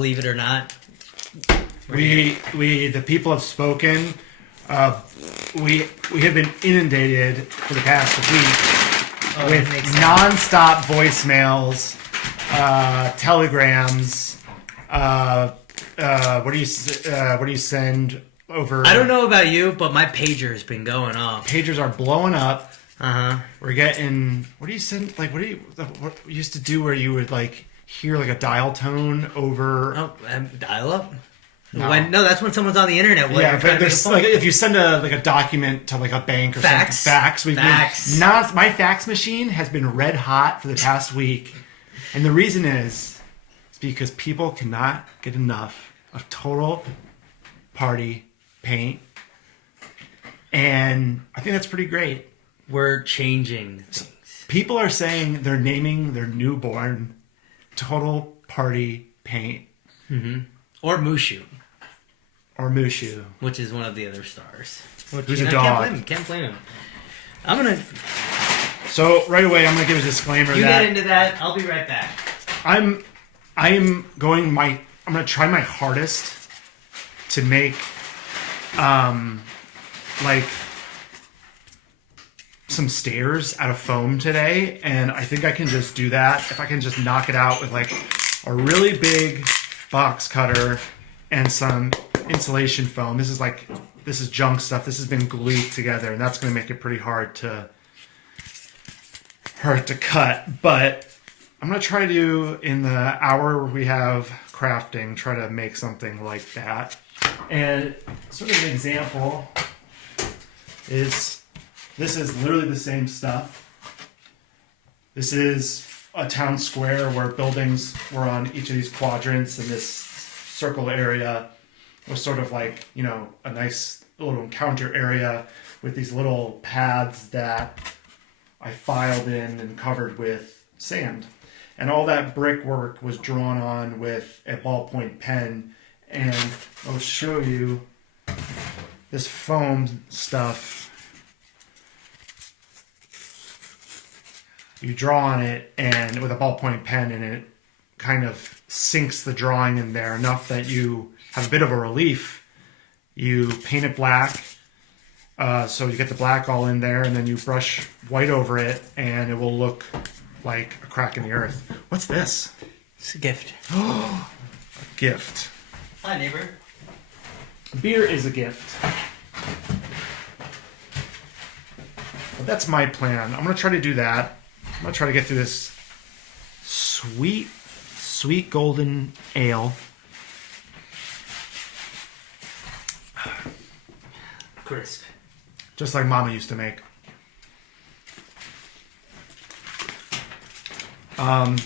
believe it or not. The people have spoken. We have been inundated for the past week with nonstop voicemails, telegrams. What do you send over? I don't know about you, but my pager has been going off. Pagers are blowing up. Uh-huh. We're getting. What do you send? Like, what you used to do where you would like hear like a dial tone over? Oh, dial up. No. That's when someone's on the internet. Yeah, but there's like if you send a document to like a bank or something. Fax. My fax machine has been red hot for the past week, and the reason is because people cannot get enough of total party paint, and I think that's pretty great. We're changing things. People are saying they're naming their newborn Total Party Paint. Mm-hmm. Or Mushu. Which is one of the other stars. Who's a dog. Can't blame him. I'm going to... So, right away, I'm going to give a disclaimer You get into that. I'll be right back. I'm going to try my hardest to make, some stairs out of foam today, and I think I can just do that if I can just knock it out with like a really big box cutter and some insulation foam. This is junk stuff. This has been glued together, and that's going to make it pretty hard to cut. But I'm going to try to, in the hour we have crafting, try to make something like that. And sort of an example is. This is literally the same stuff. This is a town square where buildings were on each of these quadrants, and this circle area was sort of like, a nice little encounter area with these little paths that I filed in and covered with sand. And all that brickwork was drawn on with a ballpoint pen. And I'll show you this foam stuff. You draw on it and with a ballpoint pen, and it kind of sinks the drawing in there enough that you have a bit of a relief. You paint it black, so you get the black all in there, and then you brush white over it, and it will look like a crack in the earth. What's this? It's a gift. A gift. Hi, neighbor. Beer is a gift. But that's my plan. I'm going to try to do that. I'm going to try to get through this sweet golden ale. Crisp. Just like Mama used to make. But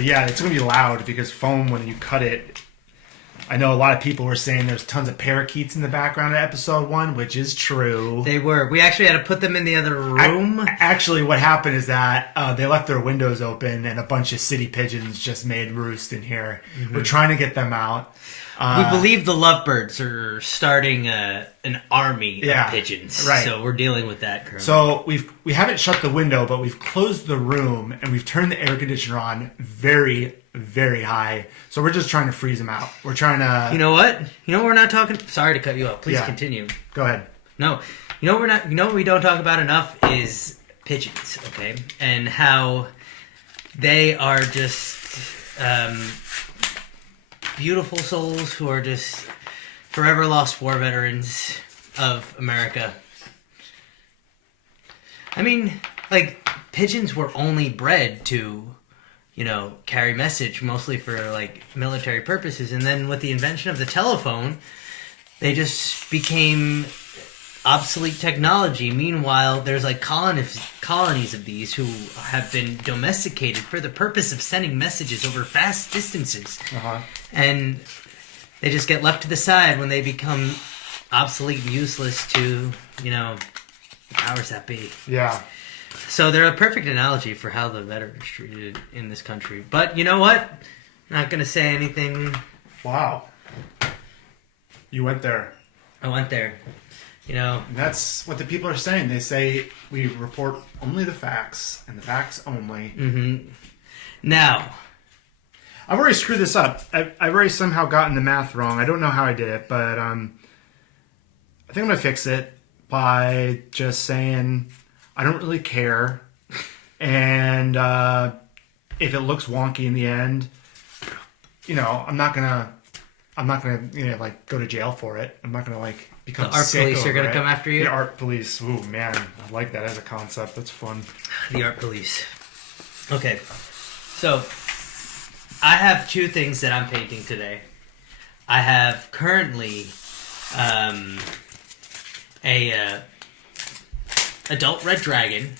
yeah, it's going to be loud because foam, when you cut it, I know a lot of people were saying there's tons of parakeets in the background of episode 1, which is true. They were. We actually had to put them in the other room. Actually, what happened is that they left their windows open, and a bunch of city pigeons just made roost in here. Mm-hmm. We're trying to get them out. We believe the lovebirds are starting an army of pigeons. Right. So we're dealing with that currently. So we haven't shut the window, but we've closed the room, and we've turned the air conditioner on very, very high. So we're just trying to freeze them out. We're trying to... You know what? We're not talking... Sorry to cut you off. Please continue. Go ahead. No. What we don't talk about enough is pigeons, okay? And how they are just... beautiful souls who are just forever lost war veterans of America. I mean, like, pigeons were only bred to, carry message, mostly for, like, military purposes. And then with the invention of the telephone, they just became obsolete technology. Meanwhile, there's, like, colonies of these who have been domesticated for the purpose of sending messages over vast distances. Uh-huh. And they just get left to the side when they become obsolete and useless to, the powers that be. Yeah. So they're a perfect analogy for how the veterans are treated in this country. But you know what? Not going to say anything. Wow. You went there. I went there. And that's what the people are saying. They say we report only the facts, and the facts only. Mm-hmm. Now, I've already screwed this up. I've already somehow gotten the math wrong. I don't know how I did it, but I think I'm going to fix it by just saying I don't really care. And if it looks wonky in the end, I'm not gonna like go to jail for it. I'm not gonna like become The art sick police are over gonna it. come after you. The art police. Ooh man, I like that as a concept. That's fun. The art police. Okay, so I have two things that I'm painting today. I have currently a adult red dragon.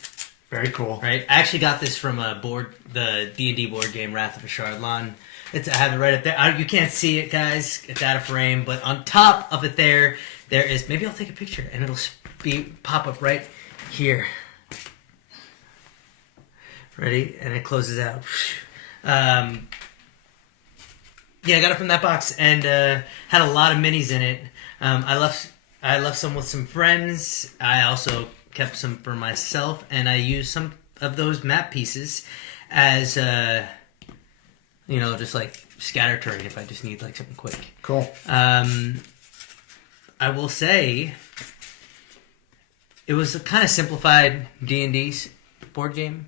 Very cool. Right, I actually got this from the D&D board game Wrath of Ashardlan. I have it right up there. You can't see it, guys. It's out of frame, but on top of it there is. Maybe I'll take a picture and it'll pop up right here. Ready, and it closes out. Yeah, I got it from that box and had a lot of minis in it. I left some with some friends. I also kept some for myself, and I used some of those map pieces as just like scatter terrain if I just need like something quick. Cool. I will say it was a kind of simplified D&D board game.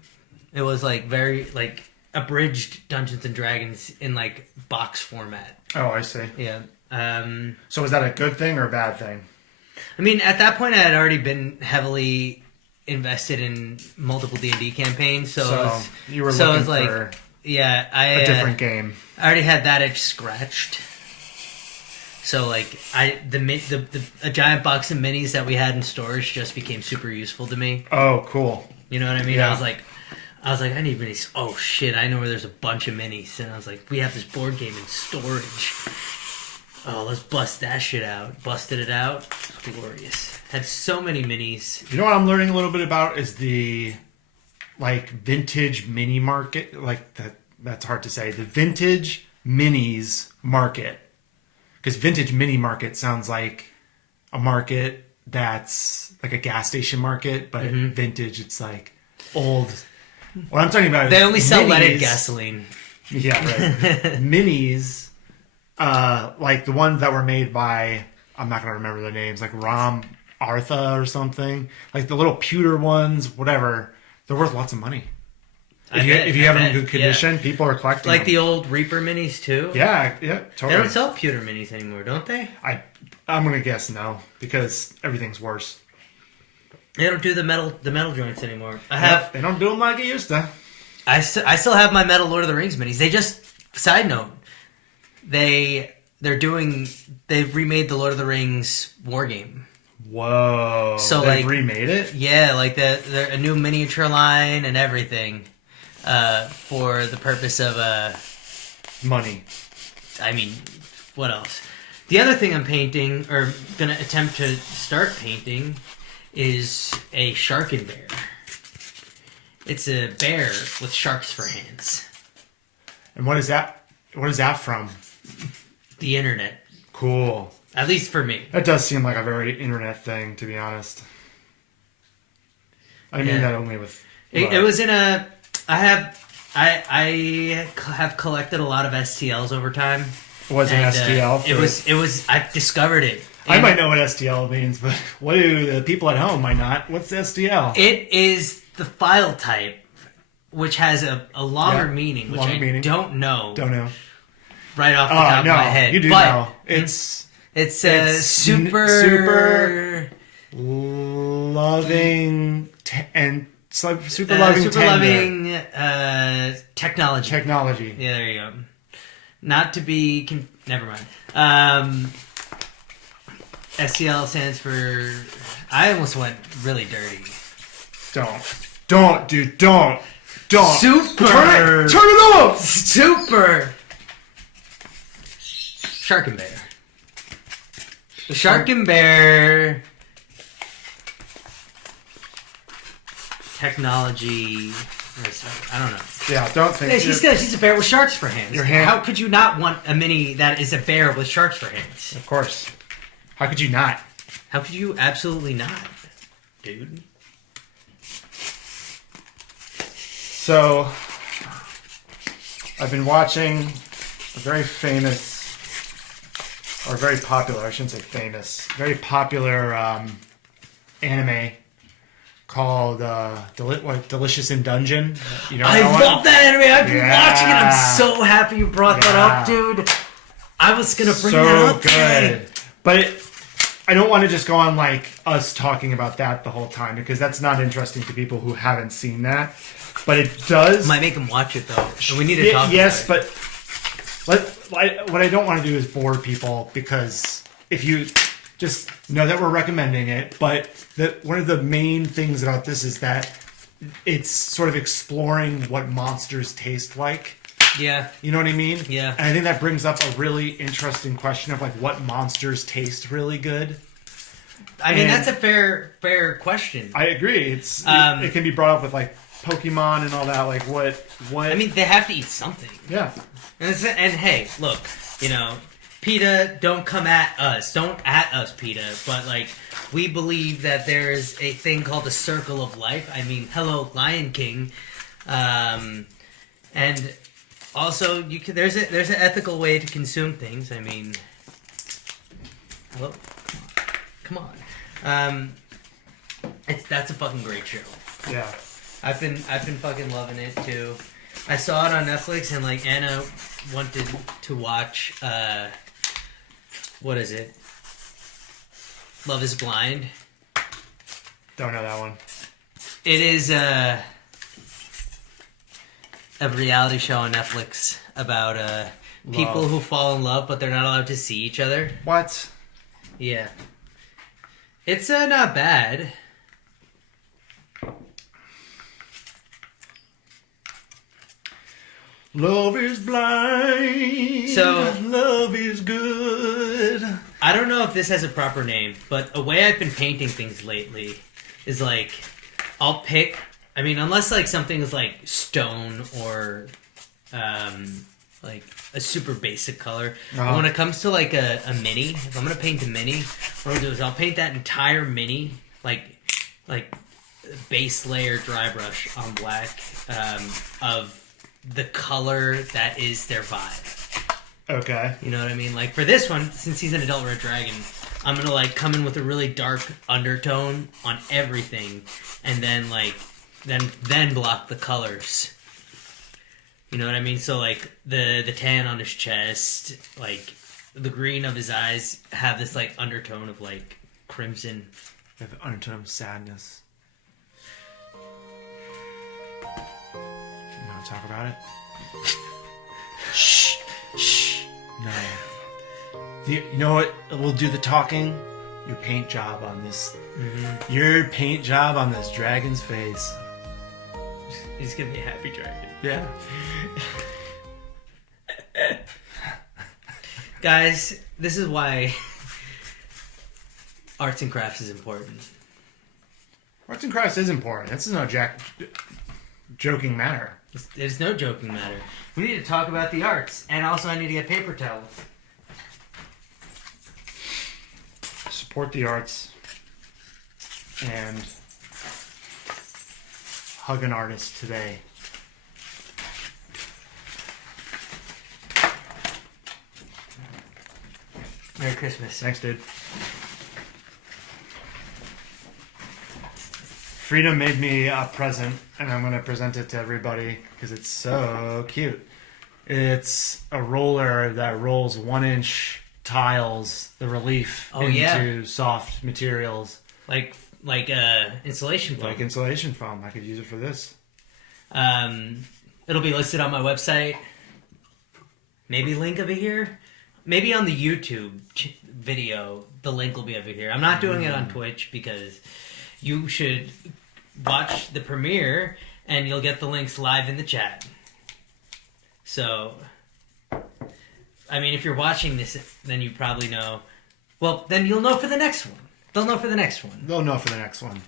It was like very like abridged Dungeons and Dragons in like box format. Oh, I see. Yeah. So was that a good thing or a bad thing? I mean, at that point, I had already been heavily invested in multiple D&D campaigns, so you were looking for a different game. I already had that itch scratched. So like a giant box of minis that we had in storage just became super useful to me. Oh, cool. You know what I mean? Yeah. I was like, I need minis. Oh shit, I know where there's a bunch of minis, and I was like, we have this board game in storage. Oh, let's bust that shit out. Busted it out. It's glorious. Had so many minis. You know what I'm learning a little bit about is the like vintage mini market. Like that's hard to say. The vintage minis market. Because vintage mini market sounds like a market that's like a gas station market, but vintage, it's like old. What I'm talking about is they only sell minis. leaded gasoline. Yeah, right. Minis. Like the ones that were made by, I'm not going to remember their names, like Ram Artha or something. Like the little pewter ones, whatever. They're worth lots of money. If you have them in good condition, people are collecting like them. the old Reaper minis too? Yeah, totally. They don't sell pewter minis anymore, don't they? I'm going to guess no, because everything's worse. They don't do the metal joints animent They don't do them like it used to. I still have my metal Lord of the Rings minis. They just, side note, They've remade the Lord of the Rings war game. Whoa! So they've like remade it. Yeah, like they're a new miniature line and everything, for the purpose of money. I mean, what else? The other thing I'm painting or gonna attempt to start painting is a sharken bear. It's a bear with sharks for hands. And what is that? What is that from? The internet. Cool. At least for me. That does seem like a very internet thing, to be honest. I mean that only with. It was in a. I have collected a lot of STLs over time. Was an STL? It was. I discovered it. I might know what STL means, but what do the people at home might not? What's STL? It is the file type, which has a longer meaning, which I don't know. Don't know. Right off the top of my head. You do know. It's super loving and super loving technology. Technology. Yeah, there you go. Not to be never mind. STL stands for. I almost went really dirty. Don't, dude. Don't. Super. Turn it off. Super. Sharken Bear. The Sharken Bear technology. I don't know. Yeah, don't think. Hey, she's a bear with sharks for hands. Your hand. How could you not want a mini that is a bear with sharks for hands? Of course. How could you not? How could you absolutely not, dude? So, I've been watching a very famous, or very popular, I shouldn't say famous, very popular anime called Delicious in Dungeon. You know I love that anime. I've been watching it. I'm Yeah. so happy you brought that up, dude. I was going to bring that up today. But I don't want to just go on like us talking about that the whole time because that's not interesting to people who haven't seen that. But it does. Might make them watch it though. And we need to talk yes, about it. but what I don't want to do is bore people because if you just know that we're recommending it, but one of the main things about this is that it's sort of exploring what monsters taste like. Yeah. You know what I mean? Yeah. And I think that brings up a really interesting question of like what monsters taste really good. I mean, that's a fair question. I agree. It can be brought up with like Pokemon and all that. Like what? I mean, they have to eat something. Yeah. And hey, look, you know, PETA, don't come at us. Don't at us, PETA. But like, we believe that there is a thing called the circle of life. I mean, hello, Lion King, and also there's an ethical way to consume things. I mean, hello, come on. That's a fucking great show. Yeah. I've been fucking loving it too. I saw it on Netflix and like Anna wanted to watch what is it? Love is Blind. Don't know that one. It is a reality show on Netflix about people who fall in love but they're not allowed to see each other. What? Yeah. It's not bad. Love is blind. So love is good. I don't know if this has a proper name, but a way I've been painting things lately is like I'll pick. I mean, unless like something is like stone or like a super basic color. But when it comes to like a mini, if I'm gonna paint a mini, what I'll do is I'll paint that entire mini like base layer dry brush on black of the color that is their vibe. Okay. You know what I mean? Like for this one, since he's an adult red dragon, I'm gonna like come in with a really dark undertone on everything, and then like then block the colors. You know what I mean? So like the tan on his chest, like the green of his eyes have this like undertone of like crimson. Have an undertone of sadness. You want to talk about it? Shh, shh. No. You know what will do the talking? Your paint job on this. Mm-hmm. Your paint job on this dragon's face. He's gonna be a happy dragon. Yeah. Guys, this is why arts and crafts is important. Arts and crafts is important. This is no joking matter. It's no joking matter. We need to talk about the arts, and also I need to get paper towels. Support the arts and hug an artist today. Merry Christmas. Thanks, dude. Freedom made me a present, and I'm going to present it to everybody because it's so cute. It's a roller that rolls 1-inch tiles, the relief, into soft materials. Like insulation foam. Like insulation foam. I could use it for this. It'll be listed on my website. Maybe link over here. Maybe on the YouTube video, the link will be over here. I'm not doing it on Twitch because you should watch the premiere and you'll get the links live in the chat. So, I mean, if you're watching this, then you probably know. Well, then you'll know for the next one. They'll know for the next one. They'll know for the next one.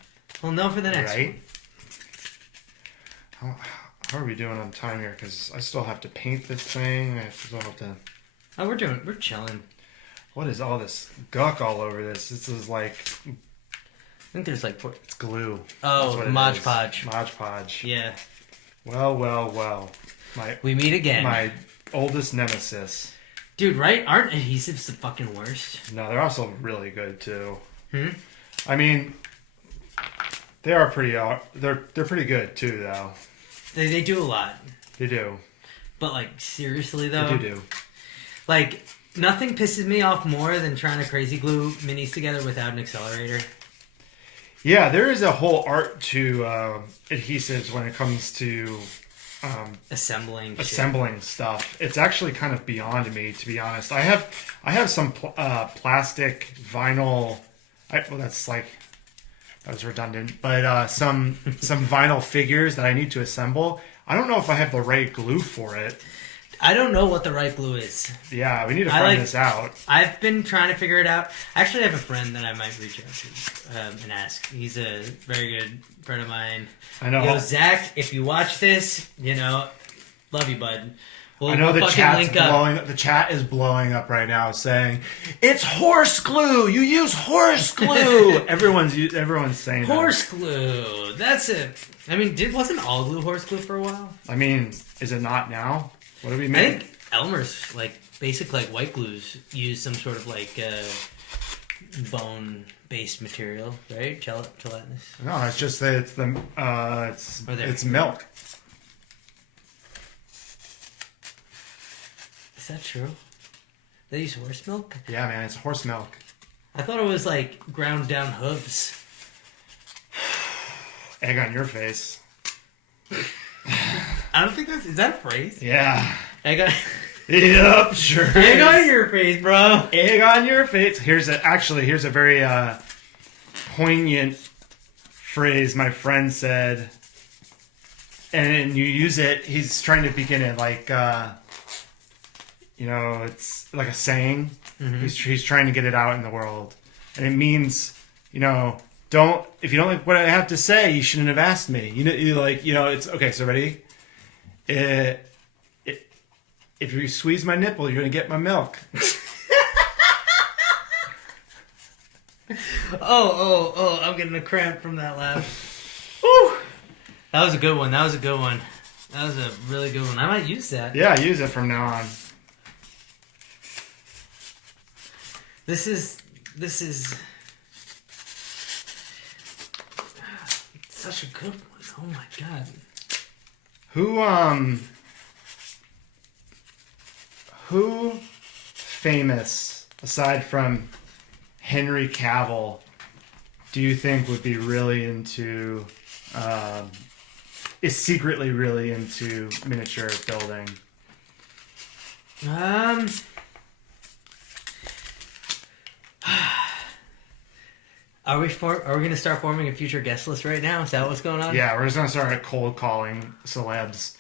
We'll know for the next one. How are we doing on time here? Because I still have to paint this thing. I still have to... Oh, we're chilling. What is all this guck all over this? This is like... I think there's like... It's glue. Oh, Mod Podge. Mod Podge. Yeah. Well. We meet again. My oldest nemesis. Dude, right? Aren't adhesives the fucking worst? No, they're also really good too. Hmm? I mean, they are pretty. They're pretty good too, though. They do a lot. They do. But, like, seriously, though? They do. Like, nothing pisses me off more than trying to crazy glue minis together without an accelerator. Yeah, there is a whole art to adhesives when it comes to assembling stuff. It's actually kind of beyond me, to be honest. I have some plastic vinyl. That was redundant, but some vinyl figures that I need to assemble. I don't know if I have the right glue for it. I don't know what the right glue is. Yeah, we need to find this out. I've been trying to figure it out. Actually, I have a friend that I might reach out to and ask. He's a very good friend of mine. I know. Yo, Zach, if you watch this, love you, bud. I know the chat's blowing. The chat is blowing up right now, saying it's horse glue. You use horse glue. everyone's saying horse glue. That's it. I mean, wasn't all glue horse glue for a while? I mean, is it not now? What do we make? I think Elmer's basic white glues use some sort of bone based material, right? Gelatinous. No, it's just that it's milk. Is that true? They use horse milk? Yeah, man, it's horse milk. I thought it was ground down hooves. Egg on your face. I don't think is that a phrase? Yeah. Egg on... Yep, sure. Egg on your face, bro. Egg on your face. Here's a very poignant phrase my friend said, and you use it. He's trying to begin it it's like a saying. Mm-hmm. He's trying to get it out in the world, and it means if you don't like what I have to say, you shouldn't have asked me. It's okay. So ready? If you squeeze my nipple, you're gonna get my milk. Oh! I'm getting a cramp from that laugh. Woo! That was a good one. That was a really good one. I might use that. Yeah, use it from now on. This is such a good one. Oh my god. Who famous, aside from Henry Cavill, do you think would be really into, is secretly really into miniature building? Are we going to start forming a future guest list right now? Is that what's going on? Yeah, we're just going to start cold calling celebs.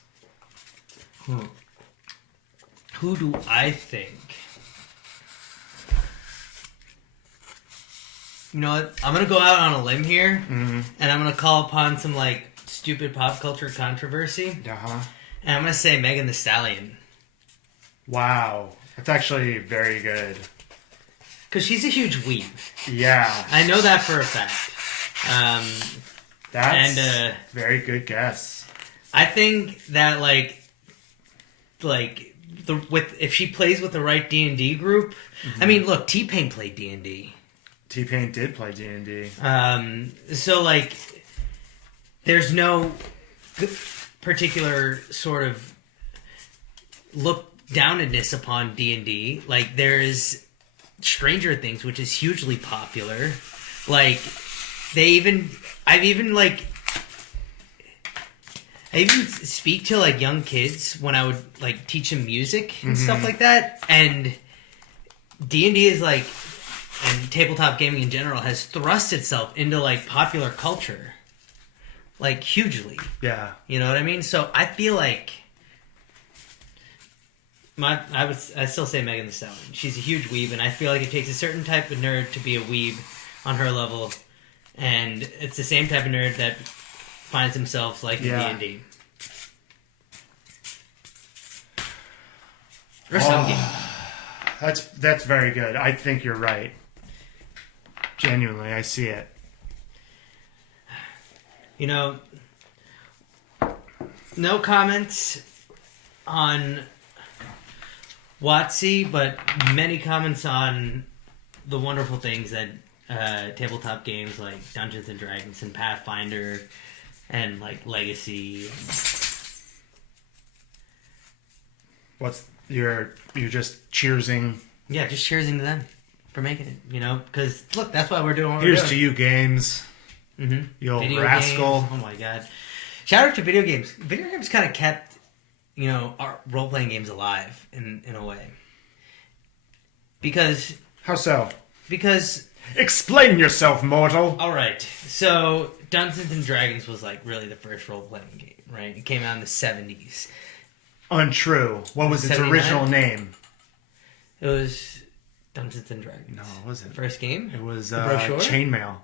Who do I think? You know what? I'm going to go out on a limb here, and I'm going to call upon some, stupid pop culture controversy. Uh-huh. And I'm going to say Megan Thee Stallion. Wow. That's actually very good. Because she's a huge weeb. Yeah. I know that for a fact. That's very good guess. I think that, if she plays with the right D&D group... Mm-hmm. I mean, look, T-Pain played D&D. T-Pain did play D&D. So, there's no particular sort of look downedness upon D&D. There's Stranger Things, which is hugely popular. I even speak to young kids when I would teach them music and stuff like that. And D&D is and tabletop gaming in general has thrust itself into popular culture, hugely. Yeah, you know what I mean. So I feel I still say Megan Thee Stallion. She's a huge weeb, and I feel it takes a certain type of nerd to be a weeb on her level, and it's the same type of nerd that finds himself D&D. Or some game. That's very good. I think you're right. Genuinely, I see it. No comments on WotC, but many comments on the wonderful things that tabletop games like Dungeons and Dragons and Pathfinder and like Legacy. You're just cheersing? Yeah, just cheersing to them for making it. You know, because look, that's why we're doing. What Here's we're to doing. you, games. Mm-hmm. You old Video rascal. Games. Oh my god! Shout out to video games. Video games kind of kept, our role playing games alive in a way. Because How so? Because explain yourself, mortal. All right, so Dungeons and Dragons was like really the first role playing game, right? It came out in the 70s. Untrue. What was its 79? original name? It was Dungeons and Dragons. No, it wasn't. First game? It was brochure? Chainmail.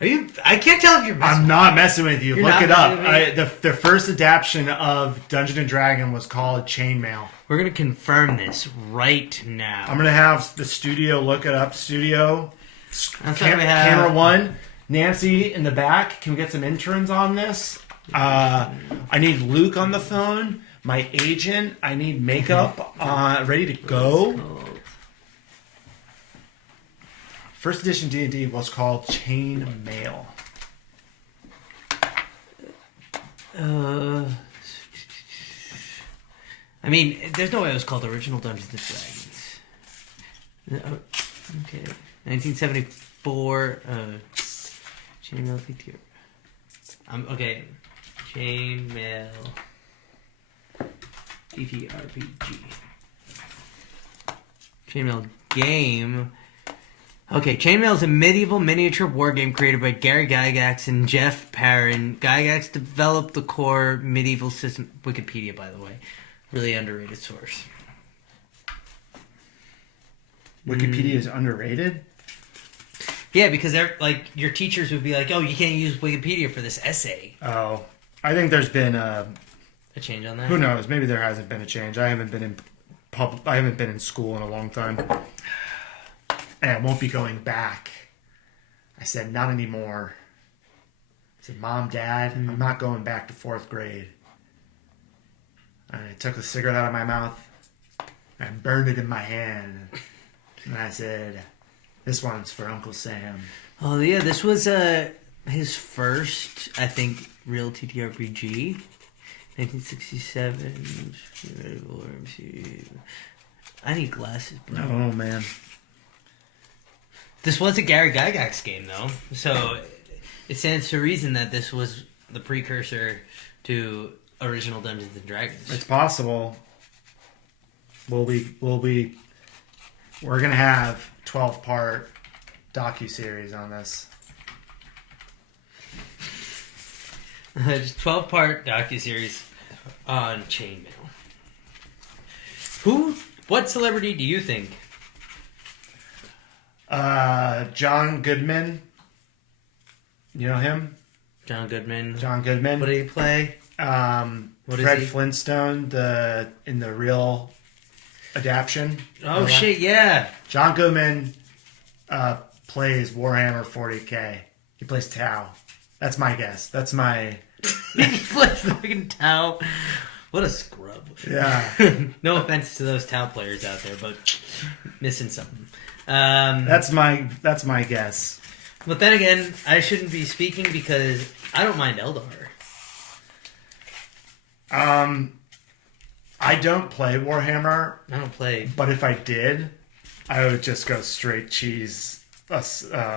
Are you? I can't tell if you're messing I'm not messing with you. You're Look not it up. messing with The first adaptation of Dungeon and Dragon was called Chainmail. We're going to confirm this right now. I'm going to have the studio look it up. Studio. That's why we have... Camera one. Nancy in the back. Can we get some interns on this? I need Luke on the phone. My agent. I need makeup ready to go. First edition D&D was called Chainmail. I mean, there's no way it was called Original Dungeons and Dragons. Okay. 1974. Chainmail TTR. Okay. Chainmail TTRPG. Chainmail game. Okay, Chainmail is a medieval miniature war game created by Gary Gygax and Jeff Perrin. Gygax developed the core medieval system. Wikipedia, by the way. Really underrated source. Wikipedia is underrated? Yeah, because your teachers would be like, "Oh, you can't use Wikipedia for this essay." Oh, I think there's been a change on that. Who knows? Maybe there hasn't been a change. I haven't been in school in a long time, and I won't be going back. I said not anymore. I said, "Mom, Dad, I'm not going back to 4th grade." And I took the cigarette out of my mouth and I burned it in my hand, and I said, "This one's for Uncle Sam." Oh yeah, this was his first, I think, real TTRPG. 1967. I need glasses, bro. Oh man. This was a Gary Gygax game, though, so it stands to reason that this was the precursor to original Dungeons and Dragons. It's possible. We're gonna have 12-part docu-series on this. Just 12-part docuseries on Chainmail. What celebrity do you think? John Goodman. You know him? John Goodman. John Goodman. What did he play? Fred Flintstone, in the real adaptation. Oh shit, yeah. John Goodman plays Warhammer 40K. He plays Tau. That's my guess. That's my... He plays fucking Tau. What a scrub. Yeah. No offense to those Tau players out there, but missing something. That's my guess. But then again, I shouldn't be speaking because I don't mind Eldar. I don't play Warhammer. I don't play. But if I did, I would just go straight cheese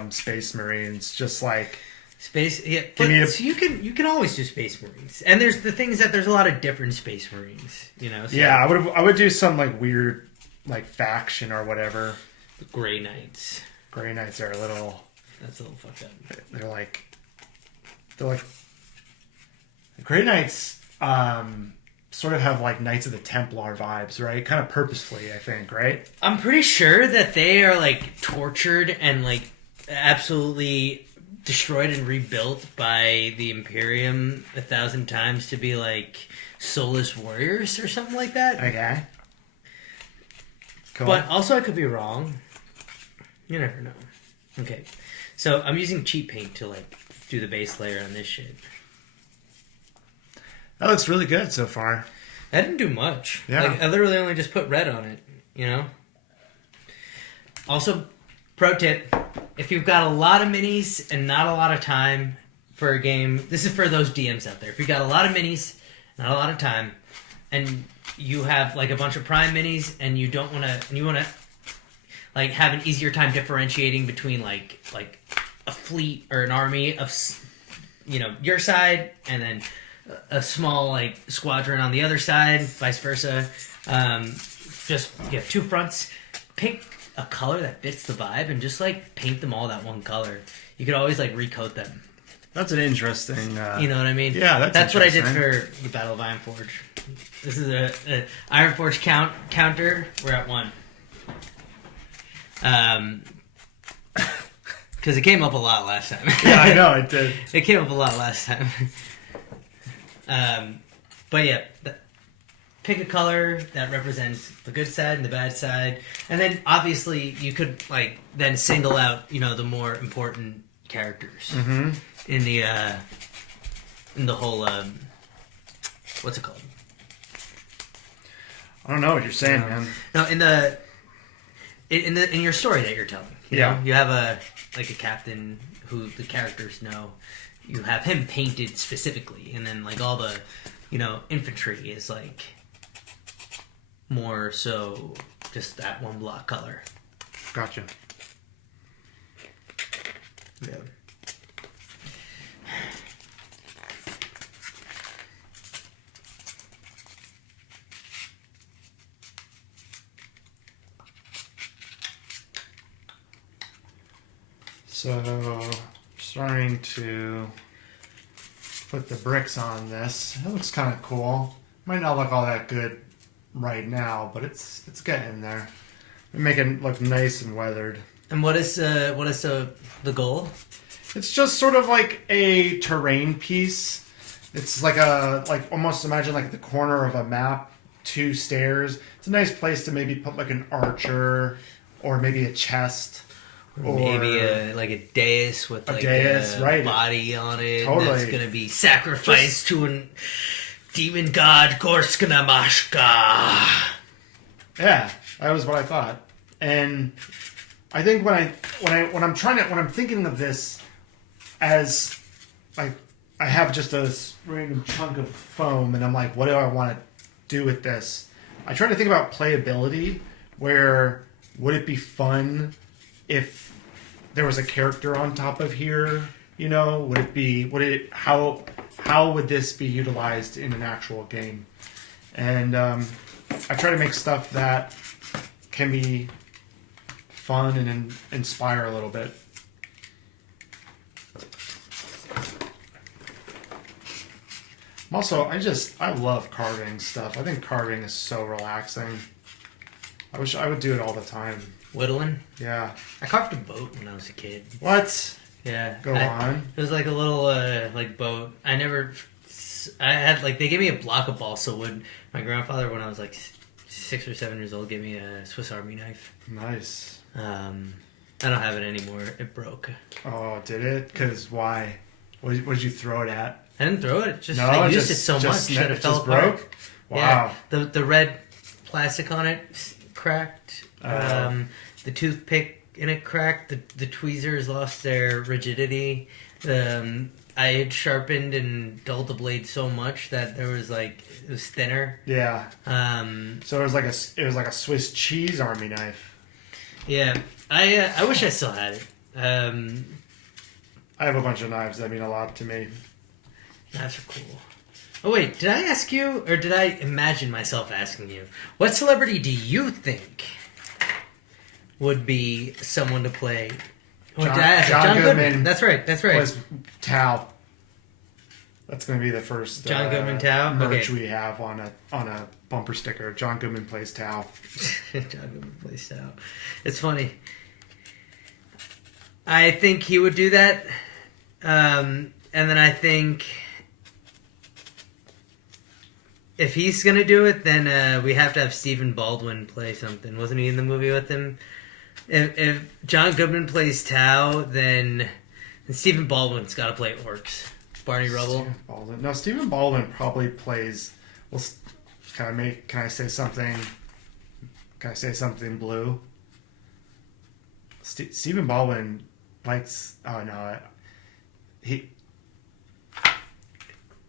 Space Marines, just like Space. Yeah, but so you can always do Space Marines, and there's the things that there's a lot of different Space Marines. So. Yeah, I would do some like weird like faction or whatever. The Grey Knights. Grey Knights are a little. That's a little fucked up. They're like the Grey Knights. Sort of have like Knights of the Templar vibes, right? Kind of purposefully, I think, right? I'm pretty sure that they are like tortured and like absolutely destroyed and rebuilt by the Imperium 1,000 times to be like soulless warriors or something like that. Okay. Cool. But also I could be wrong. You never know. Okay. So I'm using cheat paint to like do the base layer on this shit. That looks really good so far. I didn't do much. Yeah. Like, I literally only just put red on it, you know? Also, pro tip, if you've got a lot of minis and not a lot of time for a game, this is for those DMs out there. If you've got a lot of minis, not a lot of time, and you have like a bunch of prime minis and you don't want to, and you want to like have an easier time differentiating between like a fleet or an army of, you know, your side and then a small like squadron on the other side, vice versa. Just you have two fronts. Pick a color that fits the vibe and just like paint them all that one color. You could always like recoat them. That's an interesting. You know what I mean? Yeah, that's what I did for the Battle of Ironforge. This is a Ironforge counter. We're at 1. Because it came up a lot last time. Yeah, I know it did. It came up a lot last time. But yeah, pick a color that represents the good side and the bad side, and then obviously you could like then single out, you know, the more important characters in the whole what's it called? I don't know what you're saying, man. No, in your story that you're telling. You know, you have a captain who the characters know. You have him painted specifically, and then like all the, you know, infantry is like more so just that one block color. Gotcha. Yeah. So, starting to put the bricks on this. It looks kind of cool. Might not look all that good right now, but it's getting there. We make it look nice and weathered. And what is the goal? It's just sort of like a terrain piece. It's like almost imagine like the corner of a map, 2 stairs. It's a nice place to maybe put like an archer or maybe a chest. Or maybe a dais with like a body on it. Totally. That's going to be sacrificed to a demon god, Gorskanamashka. Yeah, that was what I thought. And I think when I'm thinking of this as like I have just a random chunk of foam and I'm like, what do I want to do with this? I try to think about playability. Where would it be fun if there was a character on top of here? You know, how would this be utilized in an actual game? And I try to make stuff that can be fun and inspire a little bit. Also, I love carving stuff. I think carving is so relaxing. I wish I would do it all the time. Whittling? Yeah. I carved a boat when I was a kid. What? Yeah. Go on. It was like a little like boat. I had like they gave me a block of balsa wood. My grandfather, when I was like 6 or 7 years old, gave me a Swiss Army knife. Nice. I don't have it anymore. It broke. Oh, did it? Because why? What did you throw it at? I didn't throw it. I used it so much that it fell apart. Broke? Wow. Yeah. The red plastic on it cracked. The toothpick in it cracked. The tweezers lost their rigidity. I had sharpened and dulled the blade so much that there was like it was thinner. Yeah. So it was like a Swiss cheese army knife. Yeah. I wish I still had it. I have a bunch of knives that mean a lot to me. Knives are cool. Oh wait, did I ask you, or did I imagine myself asking you? What celebrity do you think would be someone to play? John Goodman. That's right. Was Tao. That's going to be the first John Goodman Tao merch we have on a bumper sticker. John Goodman plays Tao. John Goodman plays Tao. It's funny. I think he would do that, and then I think if he's gonna do it, then we have to have Stephen Baldwin play something. Wasn't he in the movie with him? If John Goodman plays Tao, then Stephen Baldwin's got to play Orcs. Barney Rubble. Stephen Baldwin probably plays. Well, Can I say something? Can I say something blue? Stephen Baldwin likes. Oh no,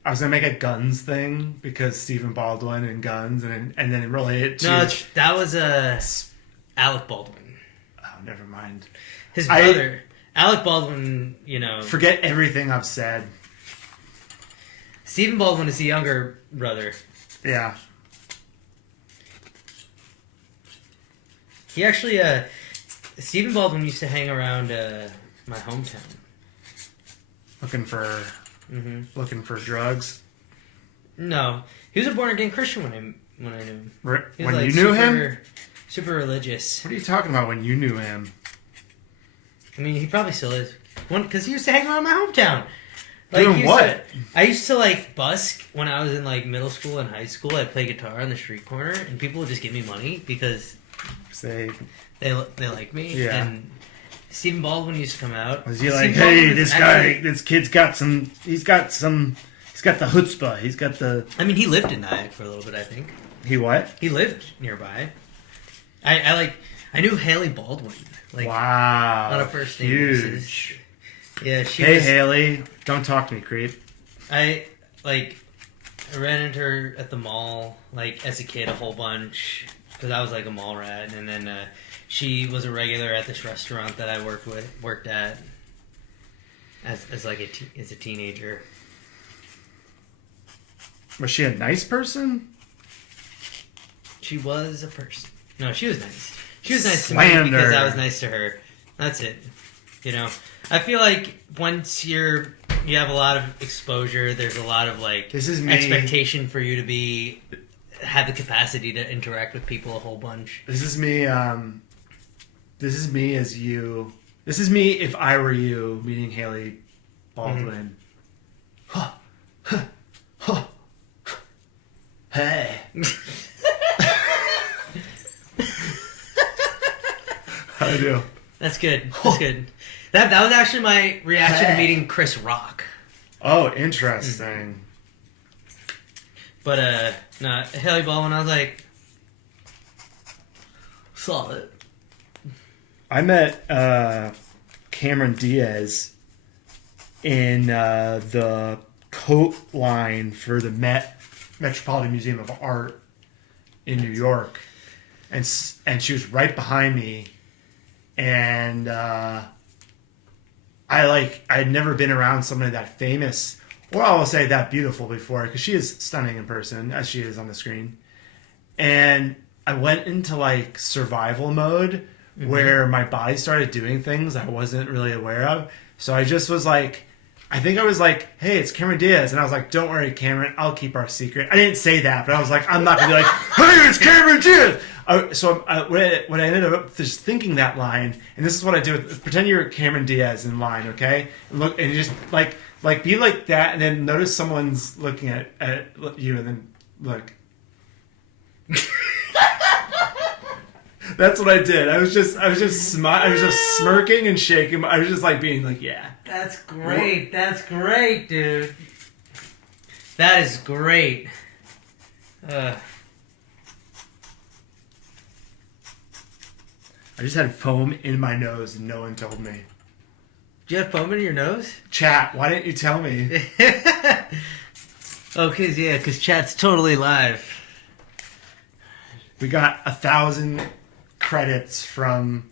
I was gonna make a guns thing because Stephen Baldwin and guns, and then relate it to. No, that was Alec Baldwin. Oh, never mind. His brother, Alec Baldwin. Forget everything I've said. Stephen Baldwin is the younger brother. Yeah. He actually, Stephen Baldwin used to hang around my hometown. Looking for drugs. No, he was a born again Christian when I knew him. When you knew him, super religious. What are you talking about? When you knew him? I mean, he probably still is. Because he used to hang around my hometown. Doing what? I used to busk when I was in middle school and high school. I'd play guitar on the street corner, and people would just give me money because they like me. Yeah. And Stephen Baldwin used to come out. Was he like, hey, this kid's got he's got the chutzpah. He's got the. I mean, he lived in Nyack for a little bit, I think. He what? He lived nearby. I knew Haley Baldwin. Wow. On a first name basis. Yeah, she Hey, was, Haley. Don't talk to me, creep. I ran into her at the mall, as a kid, a whole bunch, because I was a mall rat, and then she was a regular at this restaurant that I worked at as a teenager. Was she a nice person? She was a person. No, she was nice. She was nice Slander. to me because I was nice to her. That's it. I feel like once you have a lot of exposure, there's a lot of this is me. expectation for you to have the capacity to interact with people a whole bunch. This is me. This is me as you. This is me if I were you meeting Haley Baldwin. Huh. Huh. Huh. Hey. I do. That's good. That's good. That was actually my reaction to meeting Chris Rock. Oh, interesting. But no, Haley Baldwin, I was like, solid. I met Cameron Diaz in the coat line for the Metropolitan Museum of Art in New York, and she was right behind me, and I'd never been around somebody that famous, or I will say that beautiful before, because she is stunning in person as she is on the screen, and I went into survival mode where my body started doing things I wasn't really aware of. So I just was I think I was hey, it's Cameron Diaz. And I was like, don't worry, Cameron, I'll keep our secret. I didn't say that, but I was like, I'm not going to be hey, it's Cameron Diaz. When I ended up just thinking that line, and this is what I do, pretend you're Cameron Diaz in line, okay? And look, and you just be like that, and then notice someone's looking at you, and then look. That's what I did. I was just smirking and shaking. I was just being yeah. That's great. That's great, dude. That is great. I just had foam in my nose and no one told me. Do you have foam in your nose? Chat, why didn't you tell me? Oh, because chat's totally live. We got 1,000 credits from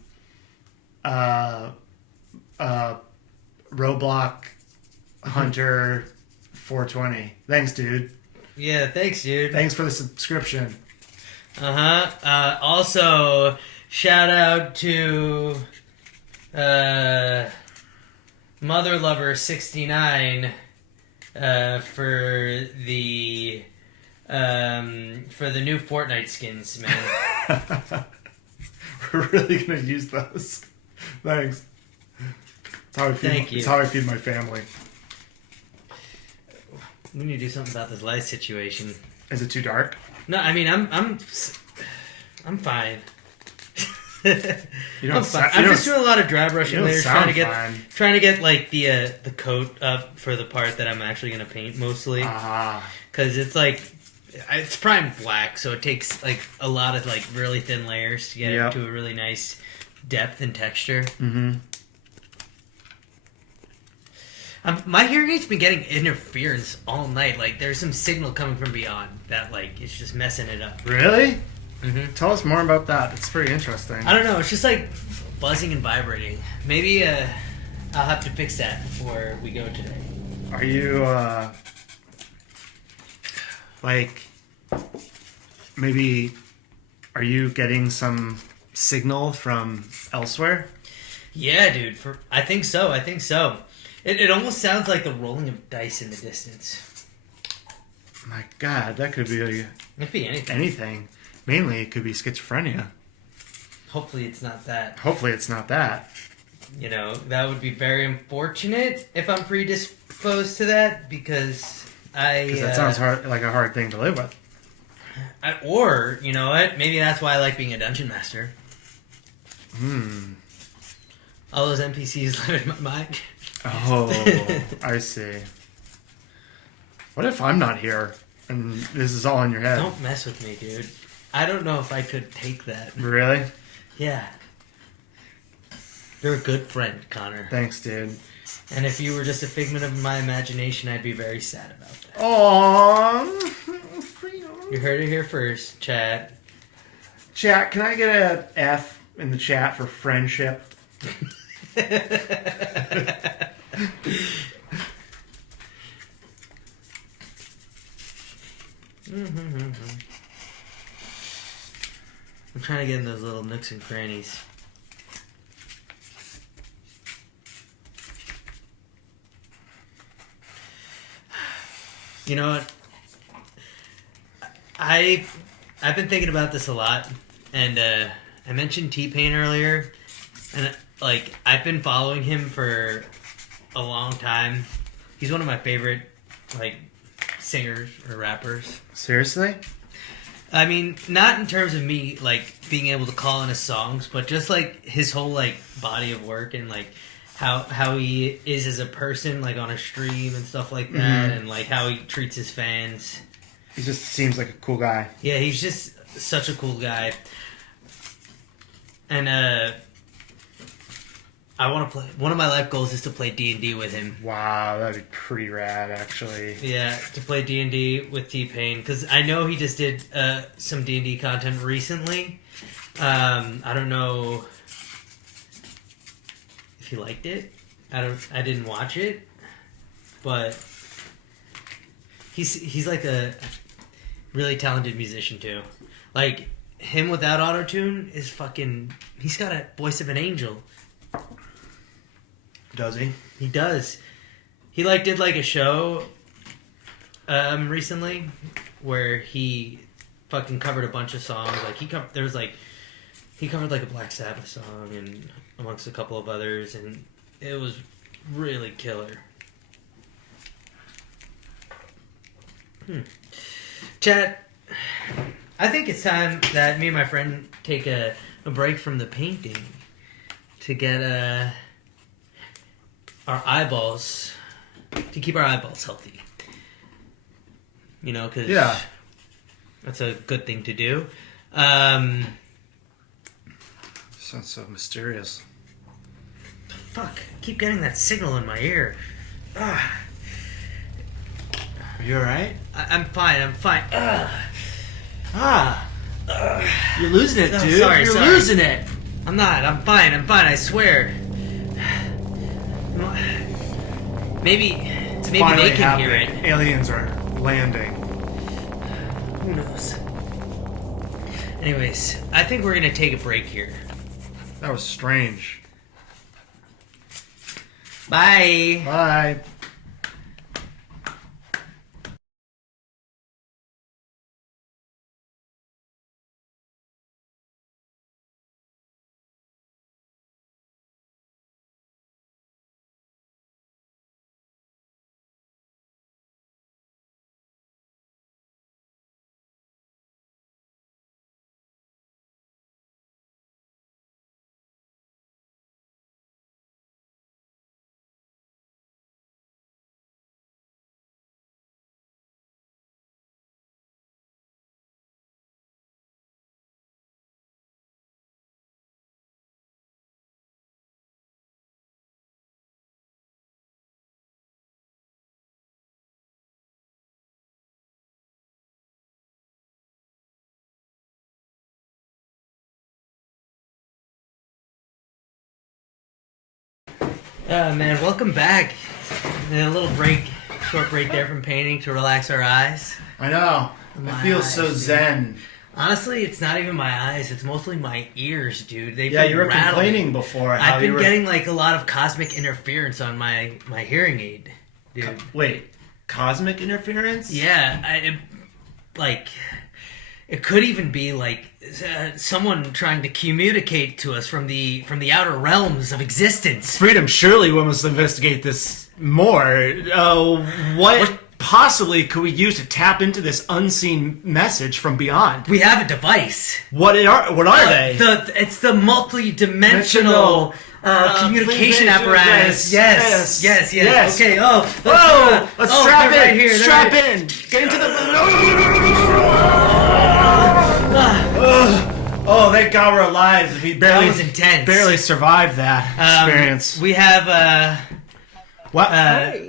Roblox Hunter 420. Thanks, dude. Yeah, thanks, dude. Thanks for the subscription. Also, shout out to Mother Lover 69 for the new Fortnite skins, man. We're really gonna use those. Thanks. It's how I feed my family. We need to do something about this light situation. Is it too dark? No, I mean I'm fine. I'm fine. I'm just doing a lot of dry brushing later, trying to get the coat up for the part that I'm actually gonna paint mostly. Because it's It's primed black, so it takes like a lot of like really thin layers to get Yep. it to a really nice depth and texture. Mm-hmm. My hearing aid's been getting interference all night. Like there's some signal coming from beyond that like it's just messing it up. Really? Mm-hmm. Tell us more about that. It's pretty interesting. I don't know. It's just like buzzing and vibrating. Maybe I'll have to fix that before we go today. Are you like maybe are you getting some signal from elsewhere? Yeah, dude. I think so. I think so. It almost sounds like the rolling of dice in the distance. My God, that could be It could be anything. anything. Mainly, it could be schizophrenia. Hopefully, it's not that. Hopefully, it's not that. You know, that would be very unfortunate if I'm predisposed to that because Because that sounds hard, like a hard thing to live with. Or, you know what? Maybe that's why I like being a dungeon master. All those NPCs live in my mind. Oh, I see. What if I'm not here and this is all in your head? Don't mess with me, dude. I don't know if I could take that. Really? Yeah. You're a good friend, Connor. Thanks, dude. And if you were just a figment of my imagination, I'd be very sad about that. Aww. You heard it here first, chat. Chat, can I get a F in the chat for friendship? I'm trying to get in those little nooks and crannies. You know what? I've been thinking about this a lot, and I mentioned T-Pain earlier, and like I've been following him for a long time. He's one of my favorite like singers or rappers. Seriously? I mean, not in terms of me like being able to call in his songs, but just like his whole like body of work and like how he is as a person, like on a stream and stuff like that, and like how he treats his fans. He just seems like a cool guy. Yeah, he's just such a cool guy. And I want to play. One of my life goals is to play D&D with him. Wow, that'd be pretty rad, actually. Yeah, to play D&D with T-Pain because I know he just did some D&D content recently. I don't know if he liked it. I didn't watch it, but he's like a really talented musician too. Like him without autotune is fucking. He's got a voice of an angel. Does he? He does. He like did like a show recently where he fucking covered a bunch of songs. Like he covered like a Black Sabbath song and amongst a couple of others, and it was really killer. Chat, I think it's time that me and my friend take a break from the painting to get our eyeballs, to keep our eyeballs healthy. You know, because Yeah. that's a good thing to do. Sounds so mysterious. Fuck, I keep getting that signal in my ear. Ah. Are you alright? I'm fine. You're losing it, Oh, dude. sorry, You're sorry. losing it. I'm not. I'm fine. I swear. Maybe they Finally can hear it. happening. Aliens are landing. Who knows? Anyways, I think we're gonna take a break here. That was strange. Bye. Bye. Man, welcome back. A little break, short break there from painting to relax our eyes. I know. My I feel eyes, so dude. zen. Honestly, it's not even my eyes. It's mostly my ears, dude. They've Yeah, been you were rattling. complaining before. How I've been you were... getting like a lot of cosmic interference on my hearing aid, dude. Wait, cosmic interference? Yeah, it could even be like someone trying to communicate to us from the outer realms of existence. Freedom, surely we must investigate this more. What possibly could we use to tap into this unseen message from beyond? We have a device. What are they? It's the multi-dimensional communication apparatus. Yes. Okay. Let's strap in. Right here. Strap in. Get into the. Oh, thank God we're alive. We That was intense. barely survived that experience. We have What?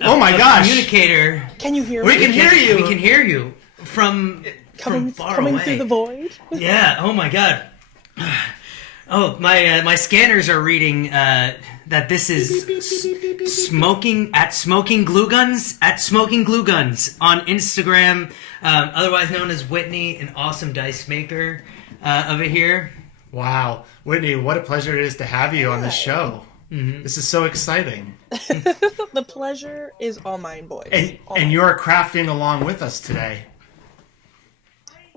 Oh my a gosh! communicator. Can you hear We me? can hear you. We can hear you from coming far coming away. through the void? Yeah. Oh my God. Oh, my scanners are reading that this is smoking glue guns on Instagram, otherwise known as Whitney, an awesome dice maker over here. Wow, Whitney, what a pleasure it is to have you on this show. Mm-hmm. This is so exciting. The pleasure is all mine, boys. And you're crafting along with us today.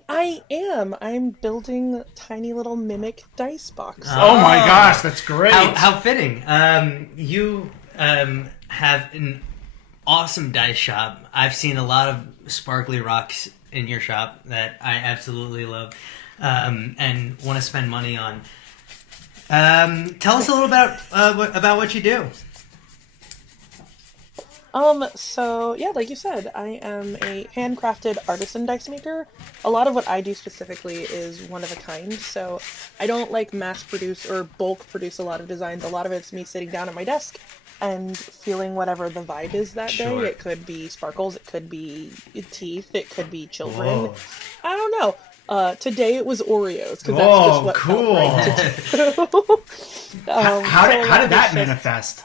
I am. I'm building tiny little mimic dice boxes. Oh my gosh, that's great. How fitting. You have an awesome dice shop. I've seen a lot of sparkly rocks in your shop that I absolutely love and want to spend money on. Tell us a little about what you do. So yeah, like you said, I am a handcrafted artisan dice maker. A lot of what I do specifically is one of a kind, so I don't like mass produce or bulk produce a lot of designs. A lot of it's me sitting down at my desk and feeling whatever the vibe is that Sure. day. It could be sparkles, it could be teeth, it could be children. Whoa. I don't know. Today it was Oreos, because Whoa, that's just what cool. felt right to do. How So did that it's just- manifest?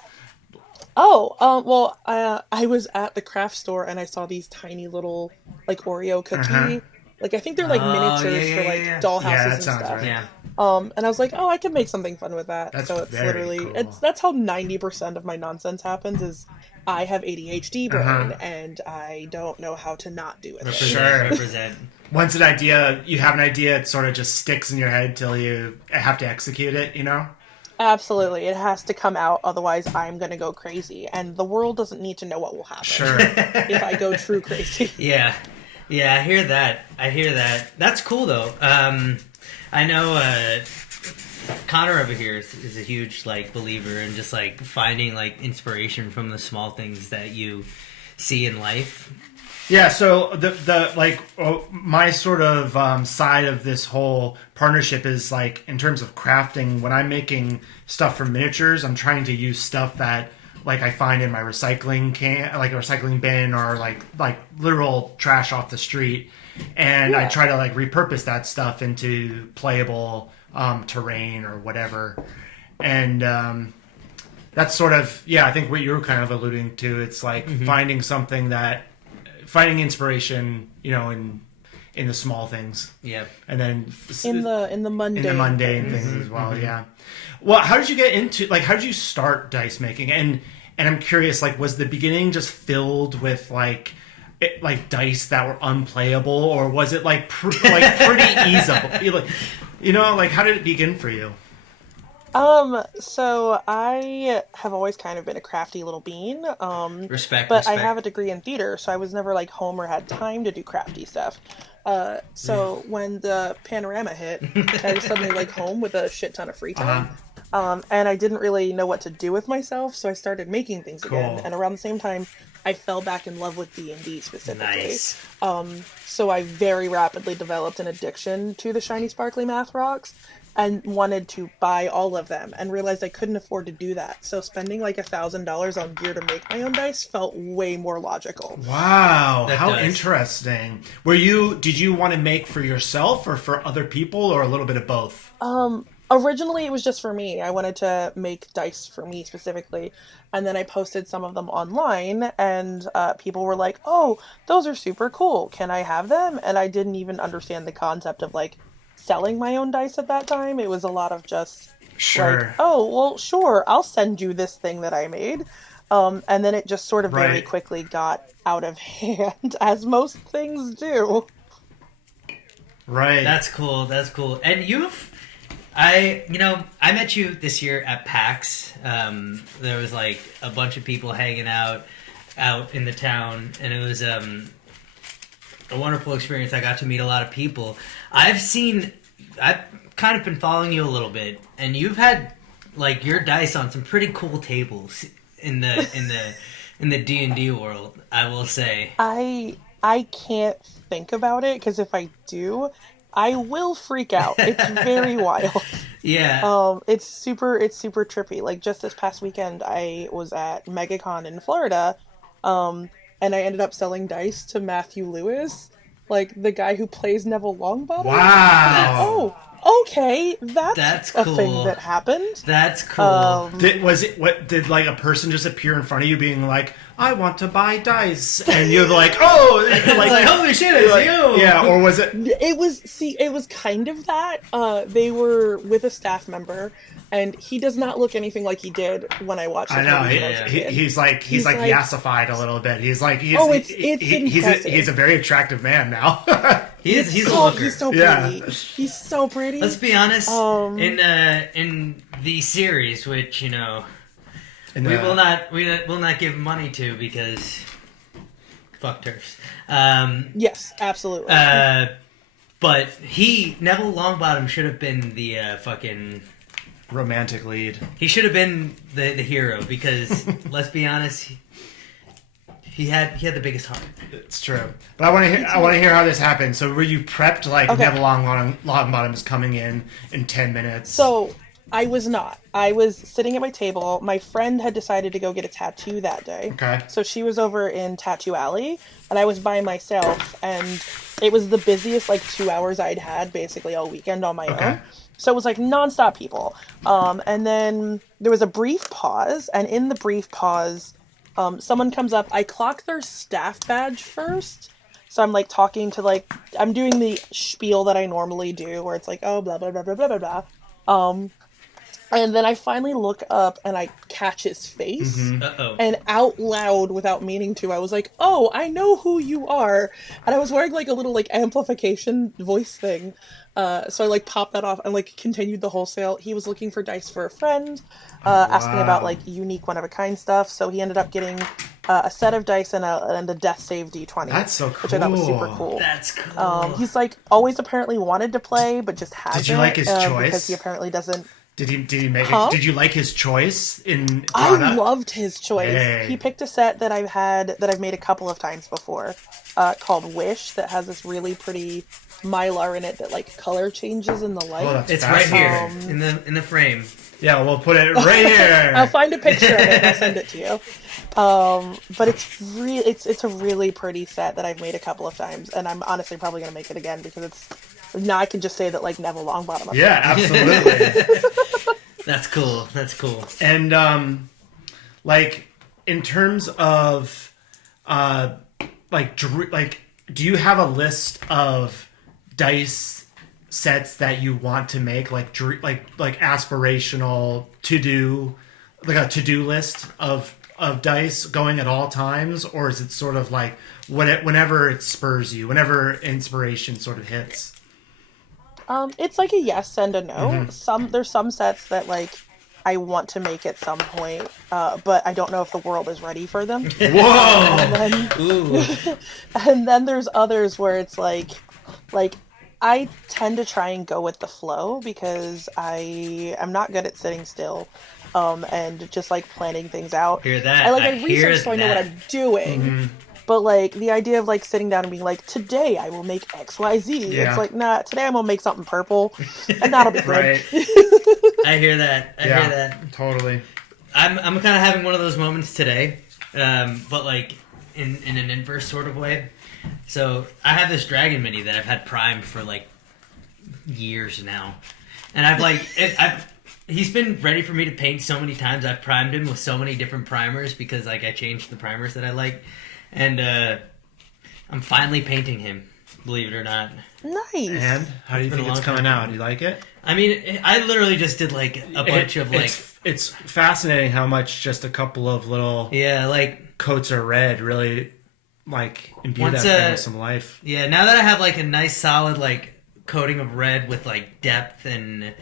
Well, I was at the craft store and I saw these tiny little, like, Oreo cookie. Uh-huh. Like, I think they're, like, miniatures for, like, dollhouses Yeah, that and sounds stuff. right. Yeah. And I was like, oh, I can make something fun with that. That's so it's very literally, cool. that's how 90% of my nonsense happens is I have ADHD brain Uh-huh. and I don't know how to not do it. Sure. Represent. Once you have an idea, it sort of just sticks in your head till you have to execute it, you know? Absolutely. It has to come out, otherwise I'm going to go crazy. And the world doesn't need to know what will happen Sure. if I go true crazy. Yeah, I hear that. That's cool though. I know Connor over here is a huge like believer in just like finding like inspiration from the small things that you see in life. Yeah, so my sort of side of this whole partnership is like in terms of crafting. When I'm making stuff for miniatures, I'm trying to use stuff that like I find in my recycling can, like a recycling bin, or like literal trash off the street, and I try to like repurpose that stuff into playable terrain or whatever, and that's sort of I think what you were kind of alluding to. It's like finding inspiration, in the small things. Yeah. And then In the mundane. things as well. Yeah. Well, how did you get into how did you start dice making? And I'm curious, was the beginning just filled with like dice that were unplayable, or was it pretty easable? How did it begin for you? So I have always kind of been a crafty little bean. Respect. But I have a degree in theater, so I was never home or had time to do crafty stuff. So when the panorama hit, I was suddenly home with a shit ton of free time. And I didn't really know what to do with myself, so I started making things again. And around the same time, I fell back in love with D&D specifically. Nice. So I very rapidly developed an addiction to the shiny sparkly math rocks and wanted to buy all of them and realized I couldn't afford to do that. So spending $1,000 on gear to make my own dice felt way more logical. Wow, That how does. interesting. Did you want to make for yourself or for other people, or a little bit of both? Originally, it was just for me. I wanted to make dice for me specifically. And then I posted some of them online, and people were like, oh, those are super cool. Can I have them? And I didn't even understand the concept of like selling my own dice at that time. It was a lot of just like, Sure. oh, well, sure, I'll send you this thing that I made. And then it just sort of very Right. quickly got out of hand, as most things do. Right. That's cool. That's cool. And I met you this year at PAX. There was like a bunch of people hanging out in the town, and it was a wonderful experience. I got to meet a lot of people. I've kind of been following you a little bit, and you've had like your dice on some pretty cool tables in the D&D world, I will say. I can't think about it because if I do, I will freak out. It's very wild. Yeah. It's super trippy. Like just this past weekend, I was at MegaCon in Florida, and I ended up selling dice to Matthew Lewis, like the guy who plays Neville Longbottom. Wow. Oh, okay, that's a cool. thing that happened. That's cool. Did like a person just appear in front of you being like, I want to buy dice, and you're like, oh, like holy shit, it's you. Yeah, or was it? It was kind of that. They were with a staff member, and he does not look anything like he did when I watched. I know he's like yassified a little bit. He's impressive. He's a very attractive man now. He's a looker. He's so pretty. Yeah. He's so pretty. Let's be honest. In the series, which we will not give money to because fuck turfs. Yes, absolutely. But Neville Longbottom should have been the fucking romantic lead. He should have been the hero because let's be honest, he had the biggest heart. It's true. But I want to hear how this happened. So were you prepped like Neville Longbottom is coming in 10 minutes? So I was not. I was sitting at my table. My friend had decided to go get a tattoo that day. Okay. So she was over in Tattoo Alley, and I was by myself, and it was the busiest 2 hours I'd had basically all weekend on my own. So it was nonstop people. And then there was a brief pause, and in the brief pause, someone comes up. I clock their staff badge first. So I'm talking to I'm doing the spiel that I normally do, where it's oh blah blah blah blah blah blah blah. And then I finally look up and I catch his face. Mm-hmm. Uh-oh. And out loud, without meaning to, I was like, oh, I know who you are. And I was wearing a little amplification voice thing. So I popped that off and continued the wholesale. He was looking for dice for a friend, asking about unique one-of-a-kind stuff. So he ended up getting a set of dice and a death save D20. That's so cool. Which I thought was super cool. That's cool. He's always apparently wanted to play, but just hasn't. Did you like his choice? Because he apparently doesn't. Did he make it? Did you like his choice in product? I loved his choice. Hey. He picked a set that I've made a couple of times before, called Wish, that has this really pretty mylar in it that color changes in the light. Oh, that's It's right here fascinating. in the frame. Yeah, we'll put it right here. I'll find a picture of it and I'll send it to you. But it's a really pretty set that I've made a couple of times, and I'm honestly probably gonna make it again because now I can just say that Neville Longbottom. Yeah, absolutely. That's cool. That's cool. And in terms of do you have a list of dice sets that you want to make, like aspirational to-do, a to-do list of dice going at all times, or is it sort of whenever it spurs you, whenever inspiration sort of hits? It's a yes and a no. Mm-hmm. There's some sets that I want to make at some point, but I don't know if the world is ready for them. Whoa! And then there's others where it's I tend to try and go with the flow because I am not good at sitting still, and just planning things out. Hear that? I research so I know what I'm doing. Mm-hmm. But the idea of sitting down and being today I will make XYZ. Yeah. It's nah, today I'm gonna make something purple, and that'll be good. Right. I hear that. I hear that. Totally. I'm kind of having one of those moments today, but in an inverse sort of way. So I have this dragon mini that I've had primed for years now, And he's been ready for me to paint so many times. I've primed him with so many different primers because like I changed the primers that I like, and I'm finally painting him. Believe it or not. Nice. And how do you think it's coming out? Do you like it? I mean, I literally just did like a bunch of like. It's fascinating how much just a couple of little like coats of red really like imbue that thing with some life. Yeah, now that I have like a nice solid like coating of red with like depth and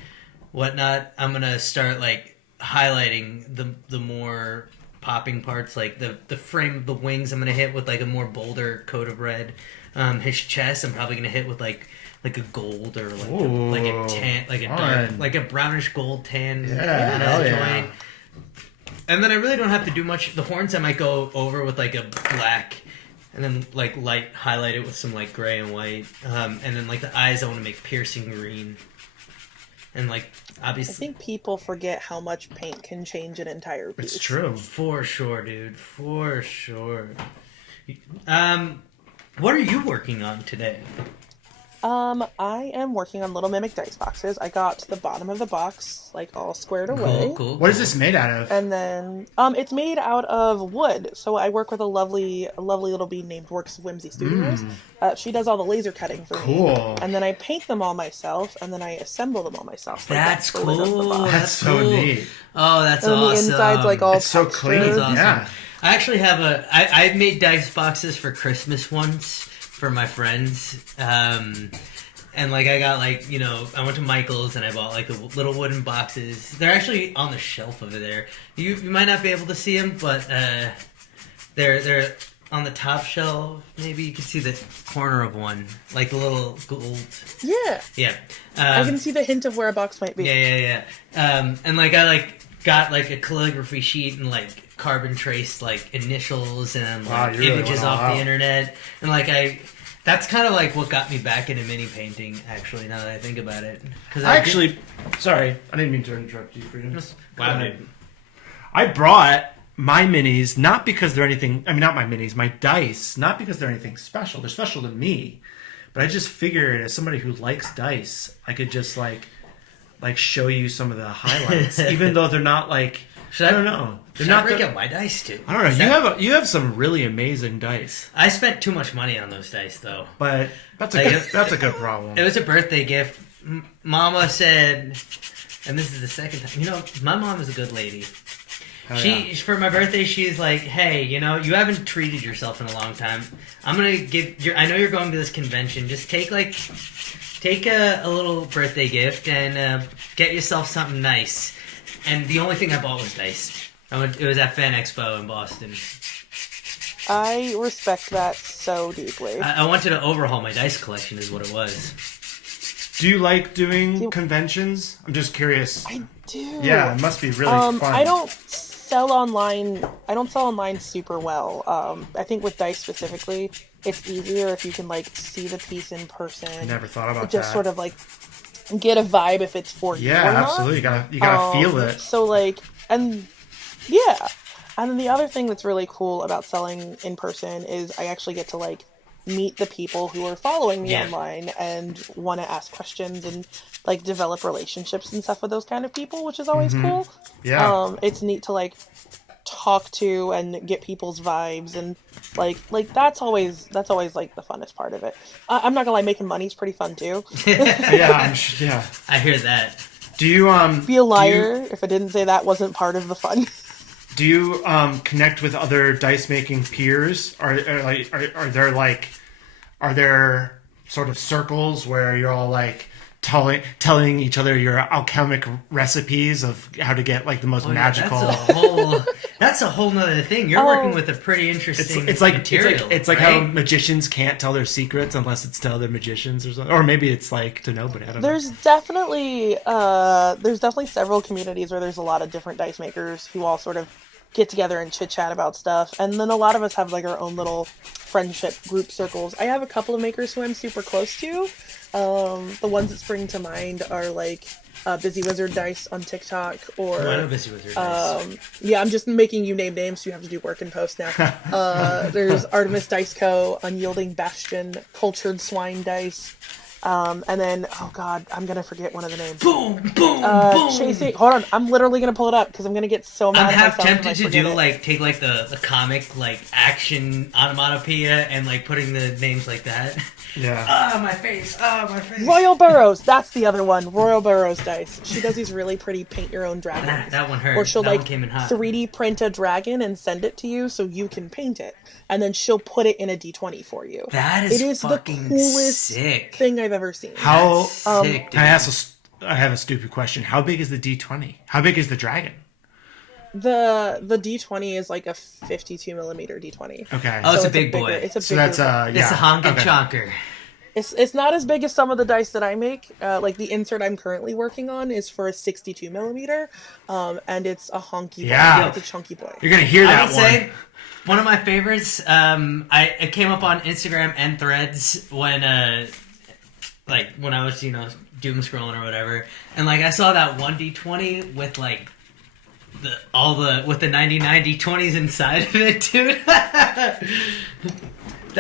whatnot, I'm gonna start like highlighting the more popping parts, like the frame of the wings. I'm gonna hit with like a more bolder coat of red. His chest, I'm probably gonna hit with like a gold or like a tan, like a dark, like a brownish gold tan kind of joint. And then I really don't have to do much. The horns I might go over with like a black, and then like light highlight it with some like gray and white. And then like the eyes I want to make piercing green. And like obviously, I think people forget how much paint can change an entire piece. It's true, for sure, dude, for sure. What are you working on today? I am working on Little Mimic dice boxes. I got the bottom of the box, like, all squared away. Cool. What is this made out of? And then, it's made out of wood. So I work with a lovely little bee named Works of Whimsy Studios. She does all the laser cutting for me. Cool. And then I paint them all myself, and then I assemble them all myself. Like, That's cool. That's so neat. Oh, that's and awesome. the inside's, like, all It's so clean. That's awesome. Yeah. I actually have I made dice boxes for Christmas once for my friends. And like I got like, you know, I went to Michael's and I bought like the little wooden boxes. They're actually on the shelf over there. You might not be able to see them, but they're on the top shelf. Maybe you can see the corner of one, like the little gold. Yeah. Yeah. I can see the hint of where a box might be. Yeah. And like I got like a calligraphy sheet and like carbon traced like initials and like images off the internet, and like that's kind of like what got me back into mini painting, actually, now that I think about it. Sorry, I didn't mean to interrupt you, Freedom. Wow, dude. I brought my minis, not because they're anything, not my minis, my dice, not because they're anything special. They're special to me. But I just figured, as somebody who likes dice, I could just like show you some of the highlights, even though they're not like, I don't know. Should I break out my dice too? I don't know. You have some really amazing dice. I spent too much money on those dice, though. But that's a good problem. It was a birthday gift. Mama said, and this is the second time. You know, my mom is a good lady. For my birthday, she's like, "Hey, you know, you haven't treated yourself in a long time. I'm gonna I know you're going to this convention. Just take a little birthday gift and get yourself something nice." And the only thing I bought was dice. It was at Fan Expo in Boston. I respect that so deeply. I wanted to overhaul my dice collection, is what it was. Do you like doing conventions? I'm just curious. I do. Yeah, it must be really fun. I don't sell online super well. I think with dice specifically, it's easier if you can like see the piece in person. I never thought about that. Just sort of like get a vibe if it's for you. Yeah, or absolutely. Not. You gotta feel it. So like, and yeah, and then the other thing that's really cool about selling in person is I actually get to like meet the people who are following me online and want to ask questions and like develop relationships and stuff with those kind of people, which is always cool. Yeah. It's neat to like talk to and get people's vibes and like that's always like the funnest part of it. I'm not gonna lie, making money is pretty fun too. Yeah. I hear that. Do you be a liar if I didn't say that wasn't part of the fun? Do you connect with other dice making peers? Are there sort of circles where you're all like telling each other your alchemic recipes of how to get like the most magical? That's a whole nother thing. You're working with a pretty interesting material. It's like how magicians can't tell their secrets unless it's to other magicians or something. Or maybe it's like to nobody. I don't know. There's definitely several communities where there's a lot of different dice makers who all sort of get together and chit chat about stuff. And then a lot of us have like our own little friendship group circles. I have a couple of makers who I'm super close to. The ones that spring to mind are like Busy Wizard Dice on TikTok, or I know Busy Wizard Dice. Yeah, I'm just making you name names, so you have to do work in post now. There's Artemis Dice Co., Unyielding Bastion, Cultured Swine Dice. And then, oh god, I'm gonna forget one of the names. Boom, boom, boom. Chasing. Hold on, I'm literally gonna pull it up because I'm gonna get so mad I'm at half myself if I tempted to forget do it. like take like the comic like action onomatopoeia and like putting the names like that. Yeah. Ah, my face. Ah, my face. Royal Burrows. That's the other one. Royal Burrows dice. She does these really pretty paint your own dragons. That one hurt. Or she'll That like one came in hot. 3D print a dragon and send it to you so you can paint it, and then she'll put it in a D20 for you. That is It is the fucking coolest sick. thing I've ever seen. How That's sick, dude. can I ask? I have a stupid question. How big is the D20? How big is the dragon? The D20 is like a 52 millimeter D20. Okay. Oh, it's So a big bigger- boy. It's a So bigger that's boy. yeah. It's a honkin' okay. chonker. It's not as big as some of the dice that I make. Like the insert I'm currently working on is for a 62 millimeter, and it's a honky Yeah. boy. It's a chunky boy. You're gonna hear I that would one. say one of my favorites. It came up on Instagram and Threads when when I was doom scrolling or whatever, and like I saw that 1d20 with like with the 99 d20s inside of it, dude. That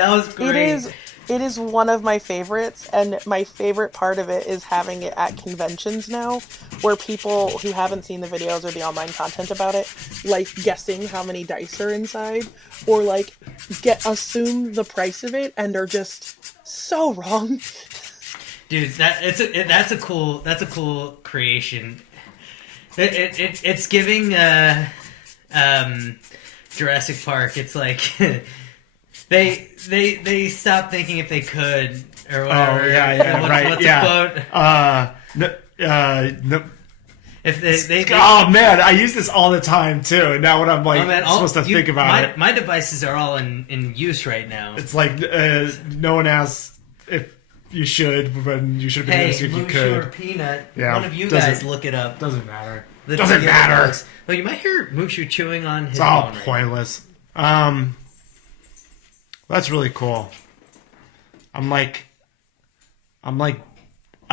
was great. It is one of my favorites, and my favorite part of it is having it at conventions now, where people who haven't seen the videos or the online content about it, like guessing how many dice are inside, or like assume the price of it and are just so wrong. Dude, that's a cool creation. It's giving Jurassic Park. It's like they stopped thinking if they could or whatever. Oh yeah, right. What's yeah. the quote? No. If they Oh man, I use this all the time too. And now when I'm like supposed to think about it, my devices are all in use right now. it's like no one asks if you should, but you should be able to see if you Mushu or could. Peanut. Yeah, One of you doesn't- guys look it up. Doesn't matter. The Doesn't two matter. bugs. Well, you might hear Mushu chewing on his It's all phone right now. pointless. That's really cool. I'm like, I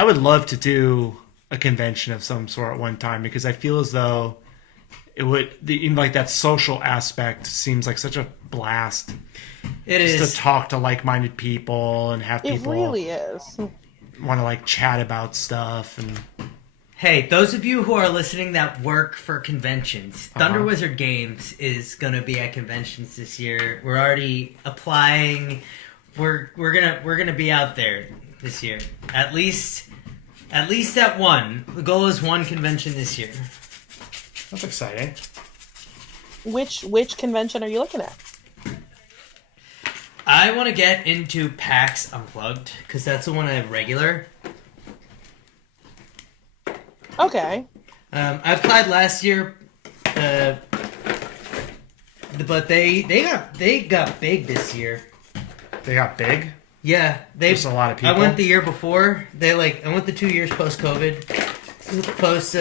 would love to do a convention of some sort at one time because I feel as though it would, that social aspect seems like such a blast. It Just is. to talk to like-minded people and have It people really is. want to like chat about stuff and Hey, those of you who are listening that work for conventions, Thunder Uh-huh. Wizard Games is gonna be at conventions this year. We're already applying. We're gonna be out there this year. At least at one. The goal is one convention this year. that's exciting. Which convention are you looking at? I want to get into PAX Unplugged because that's the one I have regular. Okay. I applied last year, but they got big this year. They got big. Yeah, There's a lot of people. I went the year before. I went the 2 years post COVID, post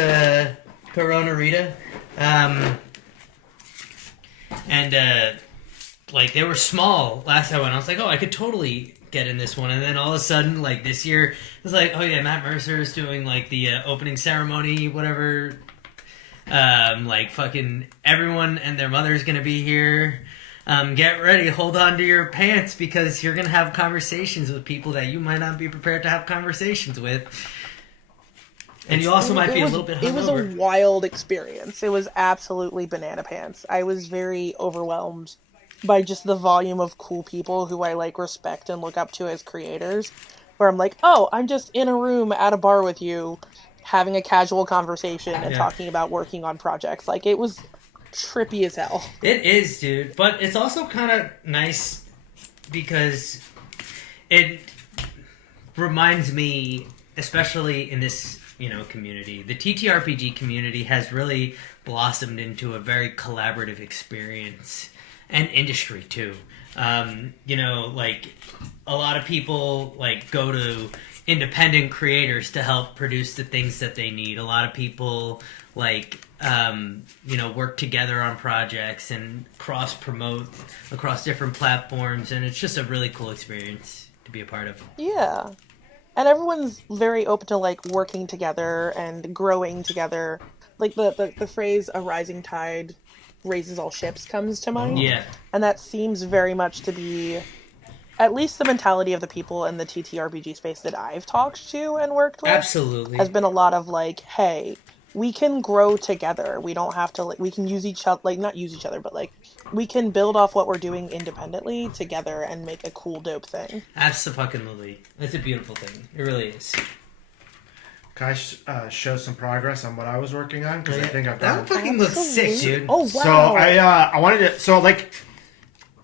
Corona Rita, and they were small last time I went. I was like, oh, I could totally get in this one, and then all of a sudden, like this year, it was like, oh yeah, Matt Mercer is doing like the opening ceremony, whatever. Fucking everyone and their mother is gonna be here. Get ready, hold on to your pants because you're gonna have conversations with people that you might not be prepared to have conversations with. And you also might be a little bit hungover. It was a wild experience. It was absolutely banana pants. I was very overwhelmed by just the volume of cool people who I respect and look up to as creators. Where I'm like, oh, I'm just in a room at a bar with you, having a casual conversation and talking about working on projects. Like, it was trippy as hell. It is, dude. But it's also kind of nice because it reminds me, especially in this, community, the TTRPG community has really blossomed into a very collaborative experience and industry too. A lot of people go to independent creators to help produce the things that they need. A lot of people work together on projects and cross promote across different platforms, and it's just a really cool experience to be a part of. Yeah. And everyone's very open to working together and growing together. Like the phrase "a rising tide raises all ships" comes to mind. Yeah. And that seems very much to be at least the mentality of the people in the TTRPG space that I've talked to and worked with Absolutely. has been a lot of like, hey, we can grow together. We don't have to, like, we can use each other, like, not use each other, but like, we can build off what we're doing independently together and make a cool, dope thing. Absolutely. It's a beautiful thing. It really is. Can I show some progress on what I was working on? Because I think I've done. That fucking looks sick, dude. Oh, wow. So I wanted to. So like,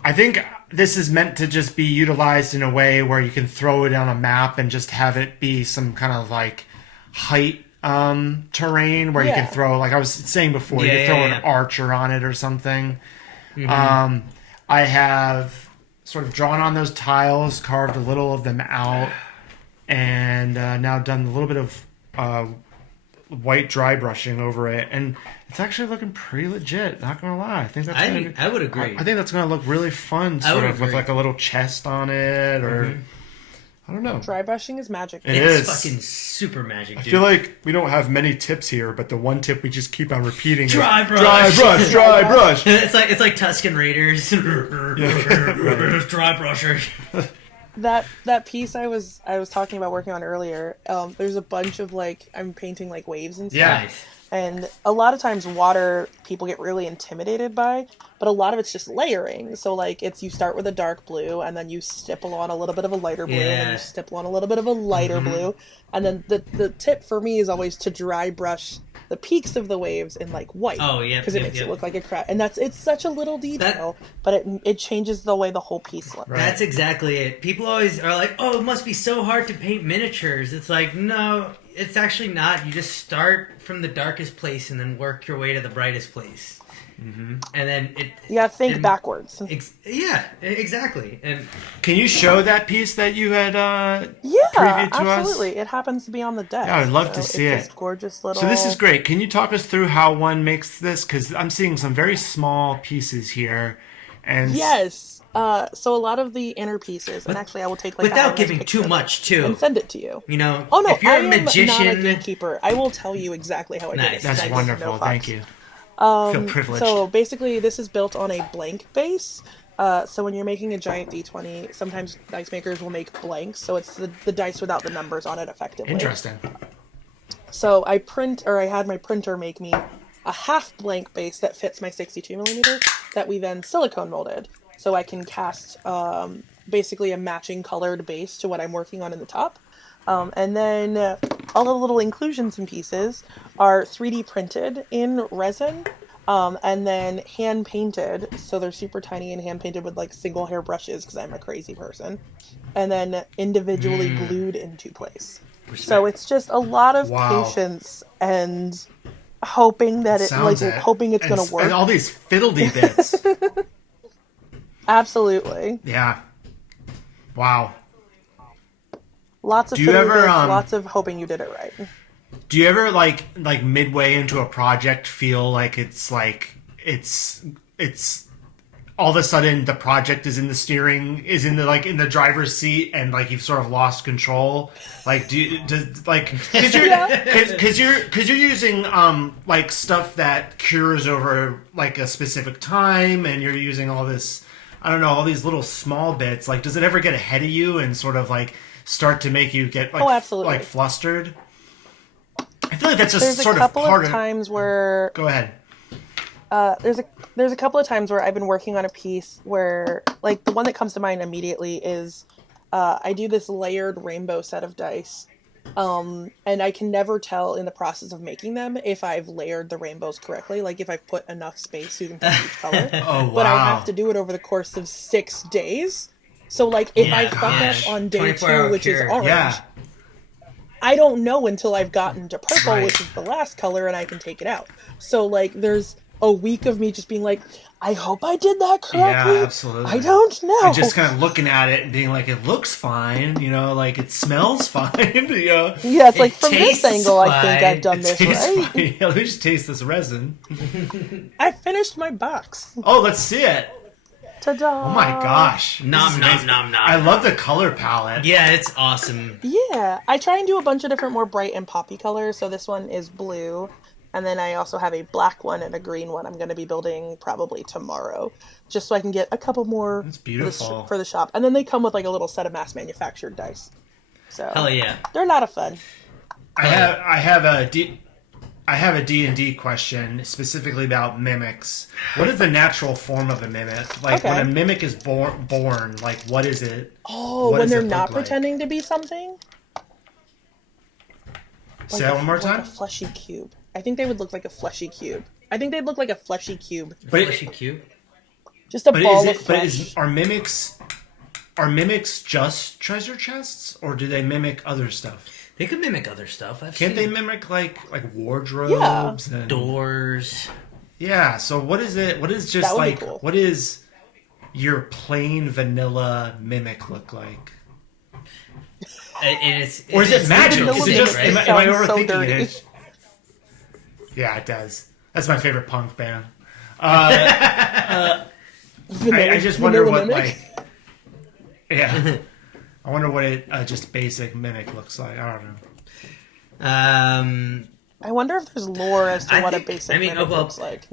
I think this is meant to just be utilized in a way where you can throw it on a map and just have it be some kind of like height terrain where you can throw, like I was saying before, you can throw an archer on it or something. Mm-hmm. I have sort of drawn on those tiles, carved a little of them out, and now done a little bit of white dry brushing over it, and it's actually looking pretty legit. Not gonna lie, I think that's. I would agree. I think that's gonna look really fun, sort of with like a little chest on it, or I don't know. Dry brushing is magic. It's fucking super magic, dude. I feel like we don't have many tips here, but the one tip we just keep on repeating is dry brush. Dry brush. It's like Tusken Raiders. Dry brusher. That piece I was talking about working on earlier, there's a bunch of like, I'm painting like waves and stuff. Yeah. And a lot of times water people get really intimidated by, but a lot of it's just layering. So like you start with a dark blue and then you stipple on a little bit of a lighter blue and then you stipple on a little bit of a lighter blue. And then the tip for me is always to dry brush the peaks of the waves in like white. Oh yeah. Because it makes it look like a crap. And it's such a little detail, but it changes the way the whole piece looks. Right. That's exactly it. People always are like, oh, it must be so hard to paint miniatures. It's like, no, it's actually not. You just start from the darkest place and then work your way to the brightest place. Mm-hmm. And then think backwards. Yeah, exactly. And can you show that piece that you had previewed to absolutely. It happens to be on the desk. Yeah, I'd love to see it. Gorgeous little. So this is great. Can you talk us through how one makes this? Because I'm seeing some very small pieces here, and yes. So a lot of the inner pieces, and actually I will take like without giving too much too, and send it to you. You know, oh no, if you're I a magician, am not a gatekeeper. I will tell you exactly how I did it. That's wonderful. Thank you. I feel privileged. So basically, this is built on a blank base. So when you're making a giant D20, sometimes dice makers will make blanks, so it's the dice without the numbers on it effectively. Interesting. So I had my printer make me a half blank base that fits my 62 millimeter that we then silicone molded, so I can cast basically a matching colored base to what I'm working on in the top. And then all the little inclusions and pieces are 3D printed in resin, and then hand painted. So they're super tiny and hand painted with like single hair brushes because I'm a crazy person, and then individually glued into place. Respect. So it's just a lot of patience and hoping that hoping it's going to work. And all these fiddly bits. Absolutely. Yeah. Wow. Lots of lots of hoping you did it right. Do you ever like midway into a project feel like it's all of a sudden the project is in the driver's seat and like you've sort of lost control? Like because you're using like stuff that cures over like a specific time, and you're using all this, I don't know, all these little small bits. Like, does it ever get ahead of you and sort of like start to make you get like flustered? I feel like that's just sort of part of times where. Go ahead. There's a couple of times where I've been working on a piece where, like, the one that comes to mind immediately is I do this layered rainbow set of dice, and I can never tell in the process of making them if I've layered the rainbows correctly, like if I've put enough space so you can pick each color. Oh, wow. But I have to do it over the course of 6 days. So, like, if I fuck up on day 2, which is orange, I don't know until I've gotten to purple, which is the last color, and I can take it out. So, like, there's a week of me just being like, I hope I did that correctly. Yeah, absolutely. I don't know. And just kind of looking at it and being like, it looks fine, you know, like it smells fine, you know. Yeah, it's like from this angle, fine. I think I've done this right. Fine. Yeah, let me just taste this resin. I finished my box. Oh, let's see it. Ta-da! Oh my gosh. Nom, nom, nom, nom. I love the color palette. Yeah, it's awesome. Yeah, I try and do a bunch of different more bright and poppy colors. So this one is blue. And then I also have a black one and a green one I'm going to be building probably tomorrow, just so I can get a couple more That's beautiful. for the shop. And then they come with like a little set of mass manufactured dice. So Hell yeah. they're a lot of fun. I have a D&D question specifically about mimics. What is the natural form of a mimic? Like when a mimic is born, like what is it? Oh, when they're not pretending to be something? Say that one more time? Like a fleshy cube. I think they would look like a fleshy cube. I think they'd look like a fleshy cube. Fleshy cube? Just a ball of flesh. Are mimics just treasure chests, or do they mimic other stuff? They could mimic other stuff. Can't they mimic like wardrobes and doors? Yeah. So what is it? What is just like? Cool. What is your plain vanilla mimic look like? Or is it magic? Is it just? Am I overthinking it? Yeah, it does. That's my favorite punk band. I just wonder what like. Yeah. I wonder what it just basic mimic looks like. I don't know. I wonder if there's lore as to what a basic mimic looks like.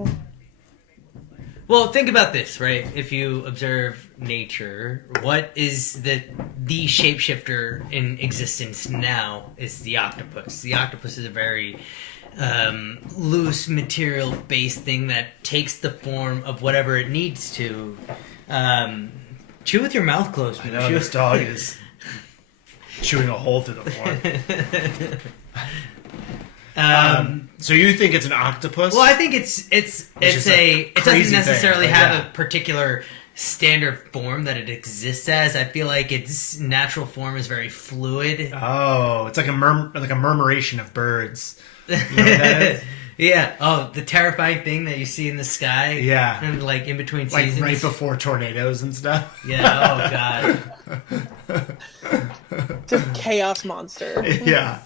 Well, think about this, right? If you observe nature, what is the shapeshifter in existence now is the octopus. The octopus is a very loose material-based thing that takes the form of whatever it needs to. Chew with your mouth closed. I know this dog is chewing a hole through the floor. So you think it's an octopus? Well, I think it doesn't necessarily have a particular standard form that it exists as. I feel like its natural form is very fluid. Oh, it's like a murmuration of birds. You know what that is? Yeah. Oh, the terrifying thing that you see in the sky. Yeah. And like in between seasons. Like right before tornadoes and stuff. Yeah. Oh God. Just chaos monster. Yeah.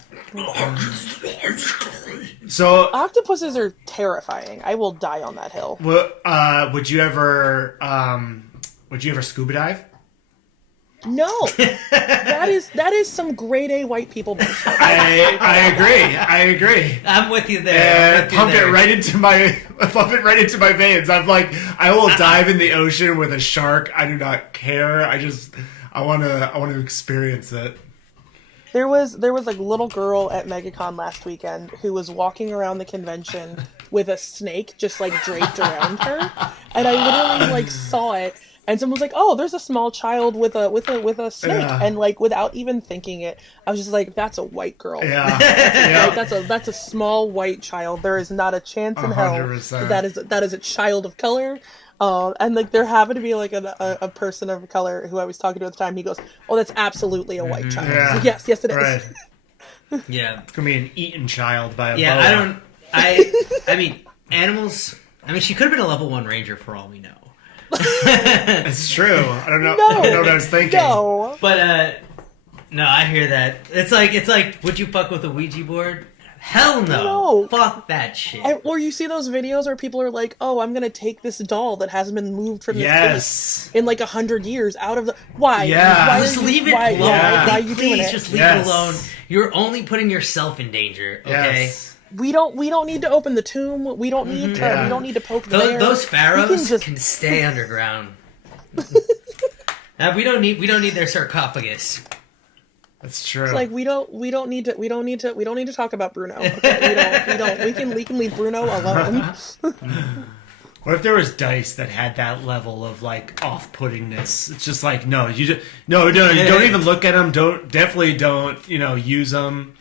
So octopuses are terrifying. I will die on that hill. Would you ever scuba dive? No, that is some grade A white people bullshit. I agree. I'm with you there. Pump it right into my veins. I'm like, I will dive in the ocean with a shark. I do not care. I want to experience it. There was like a little girl at MegaCon last weekend who was walking around the convention with a snake just like draped around her, and I literally like saw it. And someone was like, "Oh, there's a small child with a snake," and like without even thinking it, I was just like, "That's a white girl. Yeah, like, that's a small white child. There is not a chance in 100%. hell that is a child of color." And like there happened to be like a person of color who I was talking to at the time. He goes, "Oh, that's absolutely a white child." Yeah. Like, yes, it is. Right. Yeah, it's gonna be an eaten child by a boa. Yeah, I mean, animals. I mean, she could have been a level 1 ranger for all we know. It's true. I don't know. No, I don't know what I was thinking. No. But no, I hear that. It's like, would you fuck with a Ouija board? Hell no. No. Fuck that shit. Or you see those videos where people are like, "Oh, I'm gonna take this doll that hasn't been moved from this place in like 100 years out of the why? Yeah. Why just leave it alone. Why are you doing Please it? just leave it alone. You're only putting yourself in danger. Okay. Yes. We don't need to open the tomb. We don't need to. We don't need to poke there. Those pharaohs can stay underground. We don't need their sarcophagus. That's true. It's like we don't need to talk about Bruno. Okay? We can leave Bruno alone. What if there was dice that had that level of like off-puttingness? It's just like no, you don't even look at them. Definitely don't use them.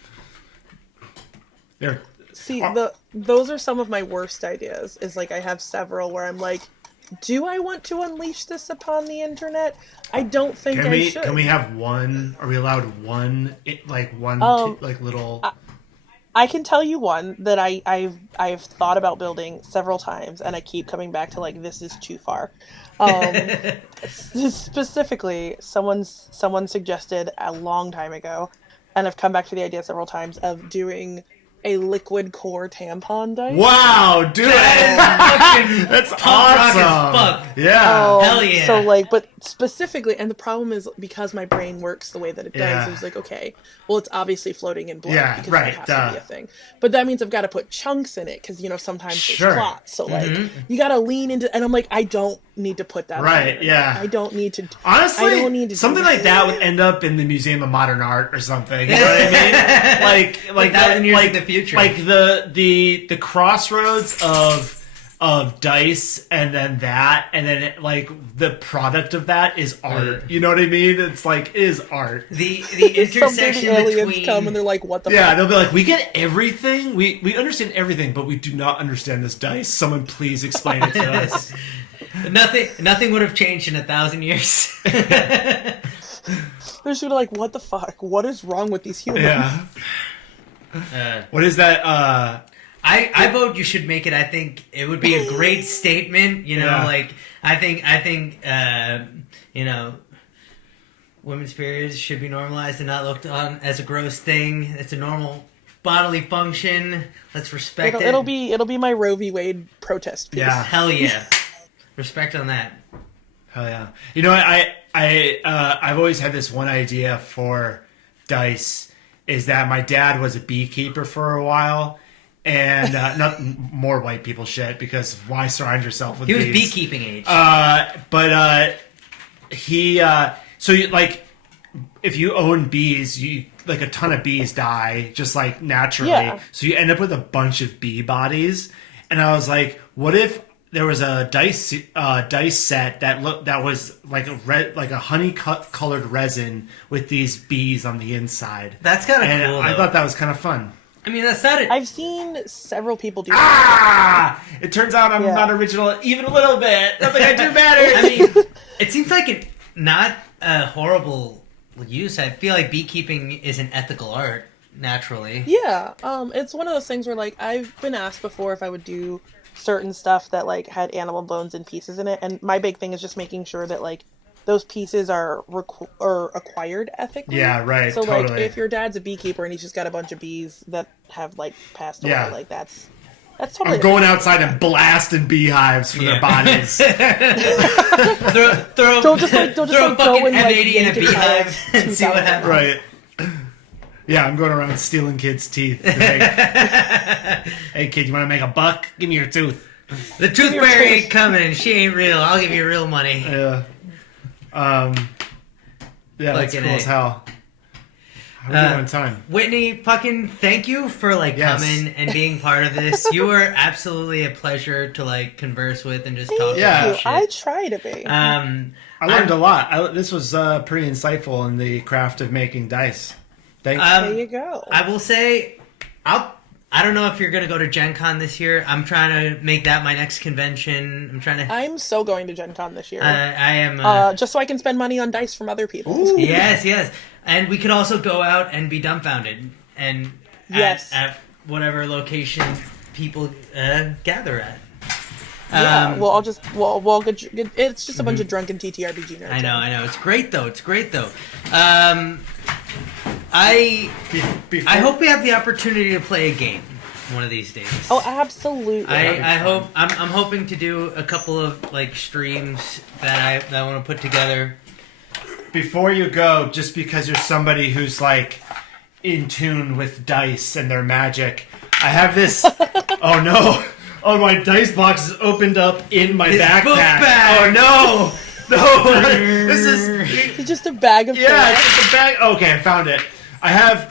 Those are some of my worst ideas. Is like I have several where I'm like, do I want to unleash this upon the internet? I don't think I should. Can we have one? Are we allowed one? Little. I can tell you one that I've thought about building several times, and I keep coming back to like this is too far. Specifically, someone suggested a long time ago, and I've come back to the idea several times of doing a liquid core tampon dice. Wow, dude! That's That's Punk rock as awesome. fuck. Yeah. Hell yeah. So like, but specifically, and the problem is because my brain works the way that it does. Yeah. It was like, okay, well, it's obviously floating in blood Yeah, because right, that has to be a thing. But that means I've got to put chunks in it because sometimes Sure. there's clots. So like, you got to lean into, and I'm like, I don't need to put that. on Right, there. yeah. I don't need to. Honestly, I don't need to something do like that would end up in the Museum of Modern Art or something. You know what I mean? Like 1,000 years in the future. Like the crossroads of dice, and then that, and then like the product of that is art. You know what I mean? It's like it is art. The Someday intersection the aliens between come and they're like, what the Yeah, fuck? they'll be like, we get everything, we understand everything, but we do not understand this dice. Someone please explain it to us. nothing would have changed in 1,000 years. They're just gonna like, what the fuck? What is wrong with these humans? Yeah. What is that? I vote you should make it. I think it would be a great statement. You know, Yeah. like I think you know, women's periods should be normalized and not looked on as a gross thing. It's a normal bodily function. Let's respect it. It'll be my Roe v. Wade protest piece. Yeah. Hell yeah, respect on that. Hell yeah. You know, I've always had this one idea for dice, is that my dad was a beekeeper for a while, and not more white people shit, because why surround yourself with He was bees? beekeeping age. But he so you, like, if you own bees, you like a ton of bees die just like naturally. Yeah. So you end up with a bunch of bee bodies. And I was like, what if there was a dice set that was like a honey colored resin with these bees on the inside. That's kind of And cool. I though. thought that was kind of fun. I mean, that's not it. I've seen several people do that. It turns out I'm Yeah. not original even a little bit. Nothing I do matters. I mean, it seems like not a horrible use. I feel like beekeeping is an ethical art naturally. Yeah, it's one of those things where like I've been asked before if I would do certain stuff that like had animal bones and pieces in it, and my big thing is just making sure that like those pieces are acquired ethically. Yeah, right, So like totally. if your dad's a beekeeper and he's just got a bunch of bees that have like passed away, Yeah. like that's totally I'm going outside and blasting beehives for Yeah. their bodies. throw Don't just like throw a go fucking and like M80 in a yank it beehive out and see what 2,000. happens. Right. Yeah, I'm going around stealing kids' teeth. Hey, kid, you want to make a buck? Give me your tooth. The tooth your fairy tooth. ain't coming and she ain't real. I'll give you real money. Yeah. Yeah, that's Fucking cool A. as hell. How are we doing on time? Whitney, fucking thank you for like Yes. coming and being part of this. You were absolutely a pleasure to like converse with and just talk Yeah. about shit. I try to be. I learned a lot. This was pretty insightful in the craft of making dice. Thanks. There you go. I will say, I don't know if you're gonna go to Gen Con this year. I'm trying to make that my next convention. I'm trying to. I'm so going to Gen Con this year. I am. Just so I can spend money on dice from other people. Yes, and we could also go out and be dumbfounded and Yes. at whatever location people gather at. Yeah, well, we'll get, it's just a bunch of drunken TTRPG nerds. I know. It's great though. I hope we have the opportunity to play a game one of these days. Oh, absolutely. I hope I'm hoping to do a couple of like streams that I want to put together. Before you go, just because you're somebody who's like in tune with dice and their magic, I have this. Oh no! Oh, my dice box is opened up in my His backpack. book bag. Oh no! This is. It's just a bag of Yeah, trash. it's just a bag. Okay, I found it. I have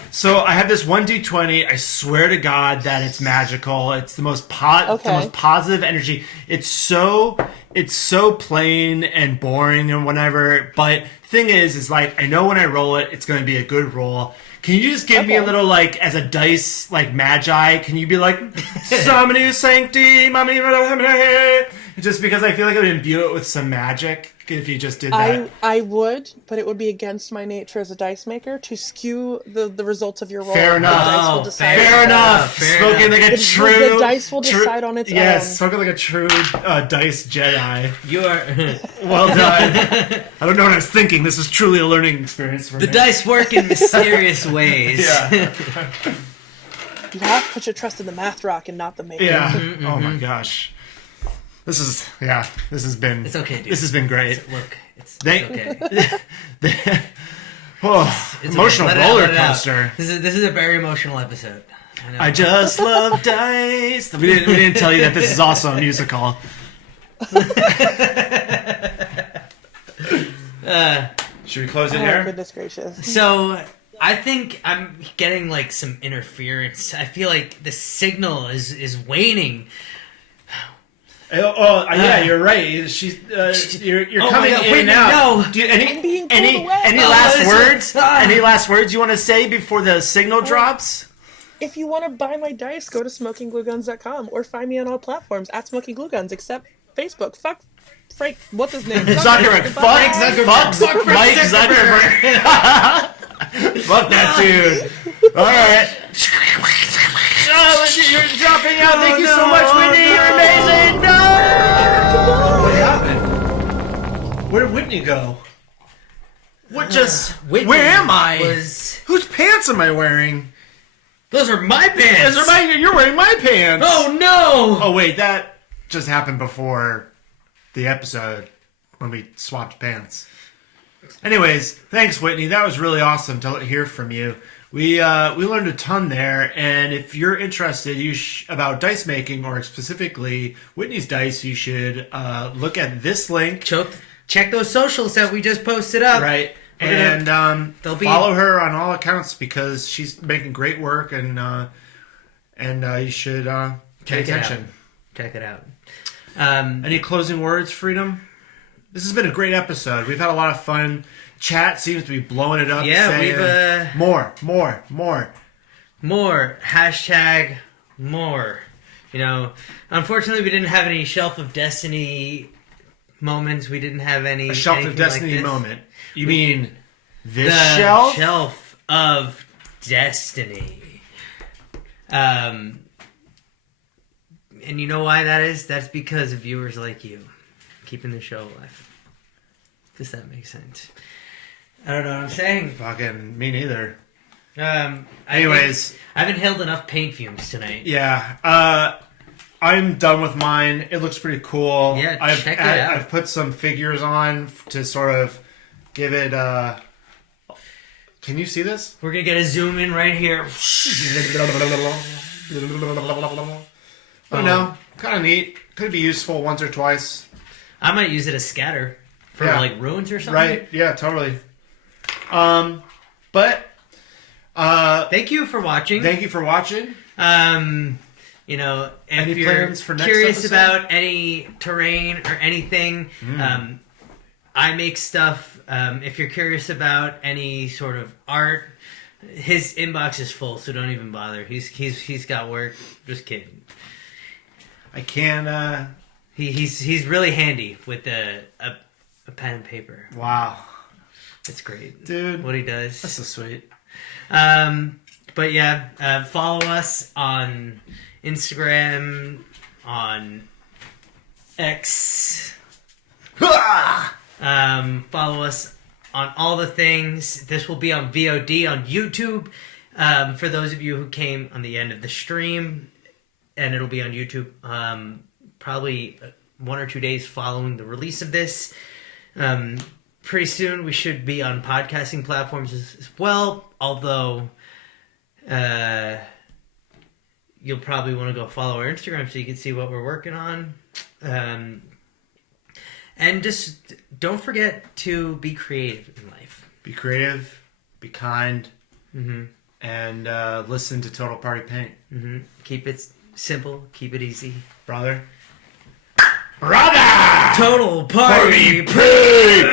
this 1d20. I swear to God that it's magical. It's the most it's the most positive energy. It's so plain and boring and whatever. But thing is like I know when I roll it, it's going to be a good roll. Can you just give me a little like as a dice like magi? Can you be like Samani Sancti, Mami? Just because I feel like I would imbue it with some magic if you just did that. I would, but it would be against my nature as a dice maker to skew the results of your roll. Fair enough. The dice will decide. Fair enough. Spoken like a true. The dice will decide on its own. Yes, spoken like a true dice Jedi. You are Well done. I don't know what I was thinking. This was truly a learning experience for the me. dice work in mysterious ways. Yeah. You have to put your trust in the math rock and not the maker. Yeah. Oh my gosh. This has been. It's okay, dude. This has been great. Look, it's Thank- okay. It's Emotional okay. Let it out, roller let it out. coaster. This is a very emotional episode. I know. I just love dice. We didn't tell you that this is also a musical. Should we close it Oh, here? goodness gracious. So I think I'm getting like some interference. I feel like the signal is waning. Yeah, you're right. She's you're Oh coming my God, in wait, and out. no. Do you, I'm being pulled any away. any Oh, last this words? is- Any last words you want to say before the signal drops? If you want to buy my dice, go to SmokingGlueGuns.com or find me on all platforms at Smoking Glue Guns, except Facebook. Fuck Frank, what's his name? Zuckerberg. Fuck Zuckerberg. Fuck Mike Zuckerberg. Fuck that dude. All right. Oh, you're dropping out. Thank you so much, Whitney. You're amazing. No. What happened? Where did Whitney go? What just? Whitney Where am I? Whose pants am I wearing? Those are my pants. You're wearing my pants. Oh no! Oh wait, that just happened before the episode when we swapped pants. Anyways, thanks Whitney. That was really awesome to hear from you. We learned a ton there, and if you're interested about dice making or specifically Whitney's dice, you should look at this link. Check those socials that we just posted up. Right. And follow her on all accounts because she's making great work, and you should pay attention. Check it out. Any closing words, Freedom? This has been a great episode. We've had a lot of fun. Chat seems to be blowing it up. Yeah, saying, more. Hashtag more. You know, unfortunately, we didn't have any Shelf of Destiny moments. We didn't have any A Shelf of anything Destiny like this. moment. You mean this The shelf? Shelf of Destiny. And you know why that is? That's because of viewers like you keeping the show alive. Does that make sense? I don't know what I'm saying. Fucking me neither. Anyways, I haven't inhaled enough paint fumes tonight. Yeah. I'm done with mine. It looks pretty cool. Yeah, check it out. I've put some figures on to sort of give it. Can you see this? We're gonna get a zoom in right here. Oh no, kind of neat. Could be useful once or twice. I might use it as scatter for like ruins or something. Right? Yeah, totally. But thank you for watching. thank you for watching. You know, if Any you're plans for next curious episode? about any terrain or anything, I make stuff. If you're curious about any sort of art, his inbox is full, so don't even bother. He's got work. Just kidding. I can. He's really handy with a pen and paper. Wow, It's great, dude. what he does. That's so sweet. But yeah, follow us on Instagram, on X. Follow us on all the things. This will be on VOD on YouTube. For those of you who came on the end of the stream, and it'll be on YouTube probably 1 or 2 days following the release of this. Pretty soon we should be on podcasting platforms as well, although you'll probably want to go follow our Instagram so you can see what we're working on. And just don't forget to be creative in life. Be creative, be kind, and listen to Total Party Paint. Keep it simple, keep it easy. Brother. Total Party Paint!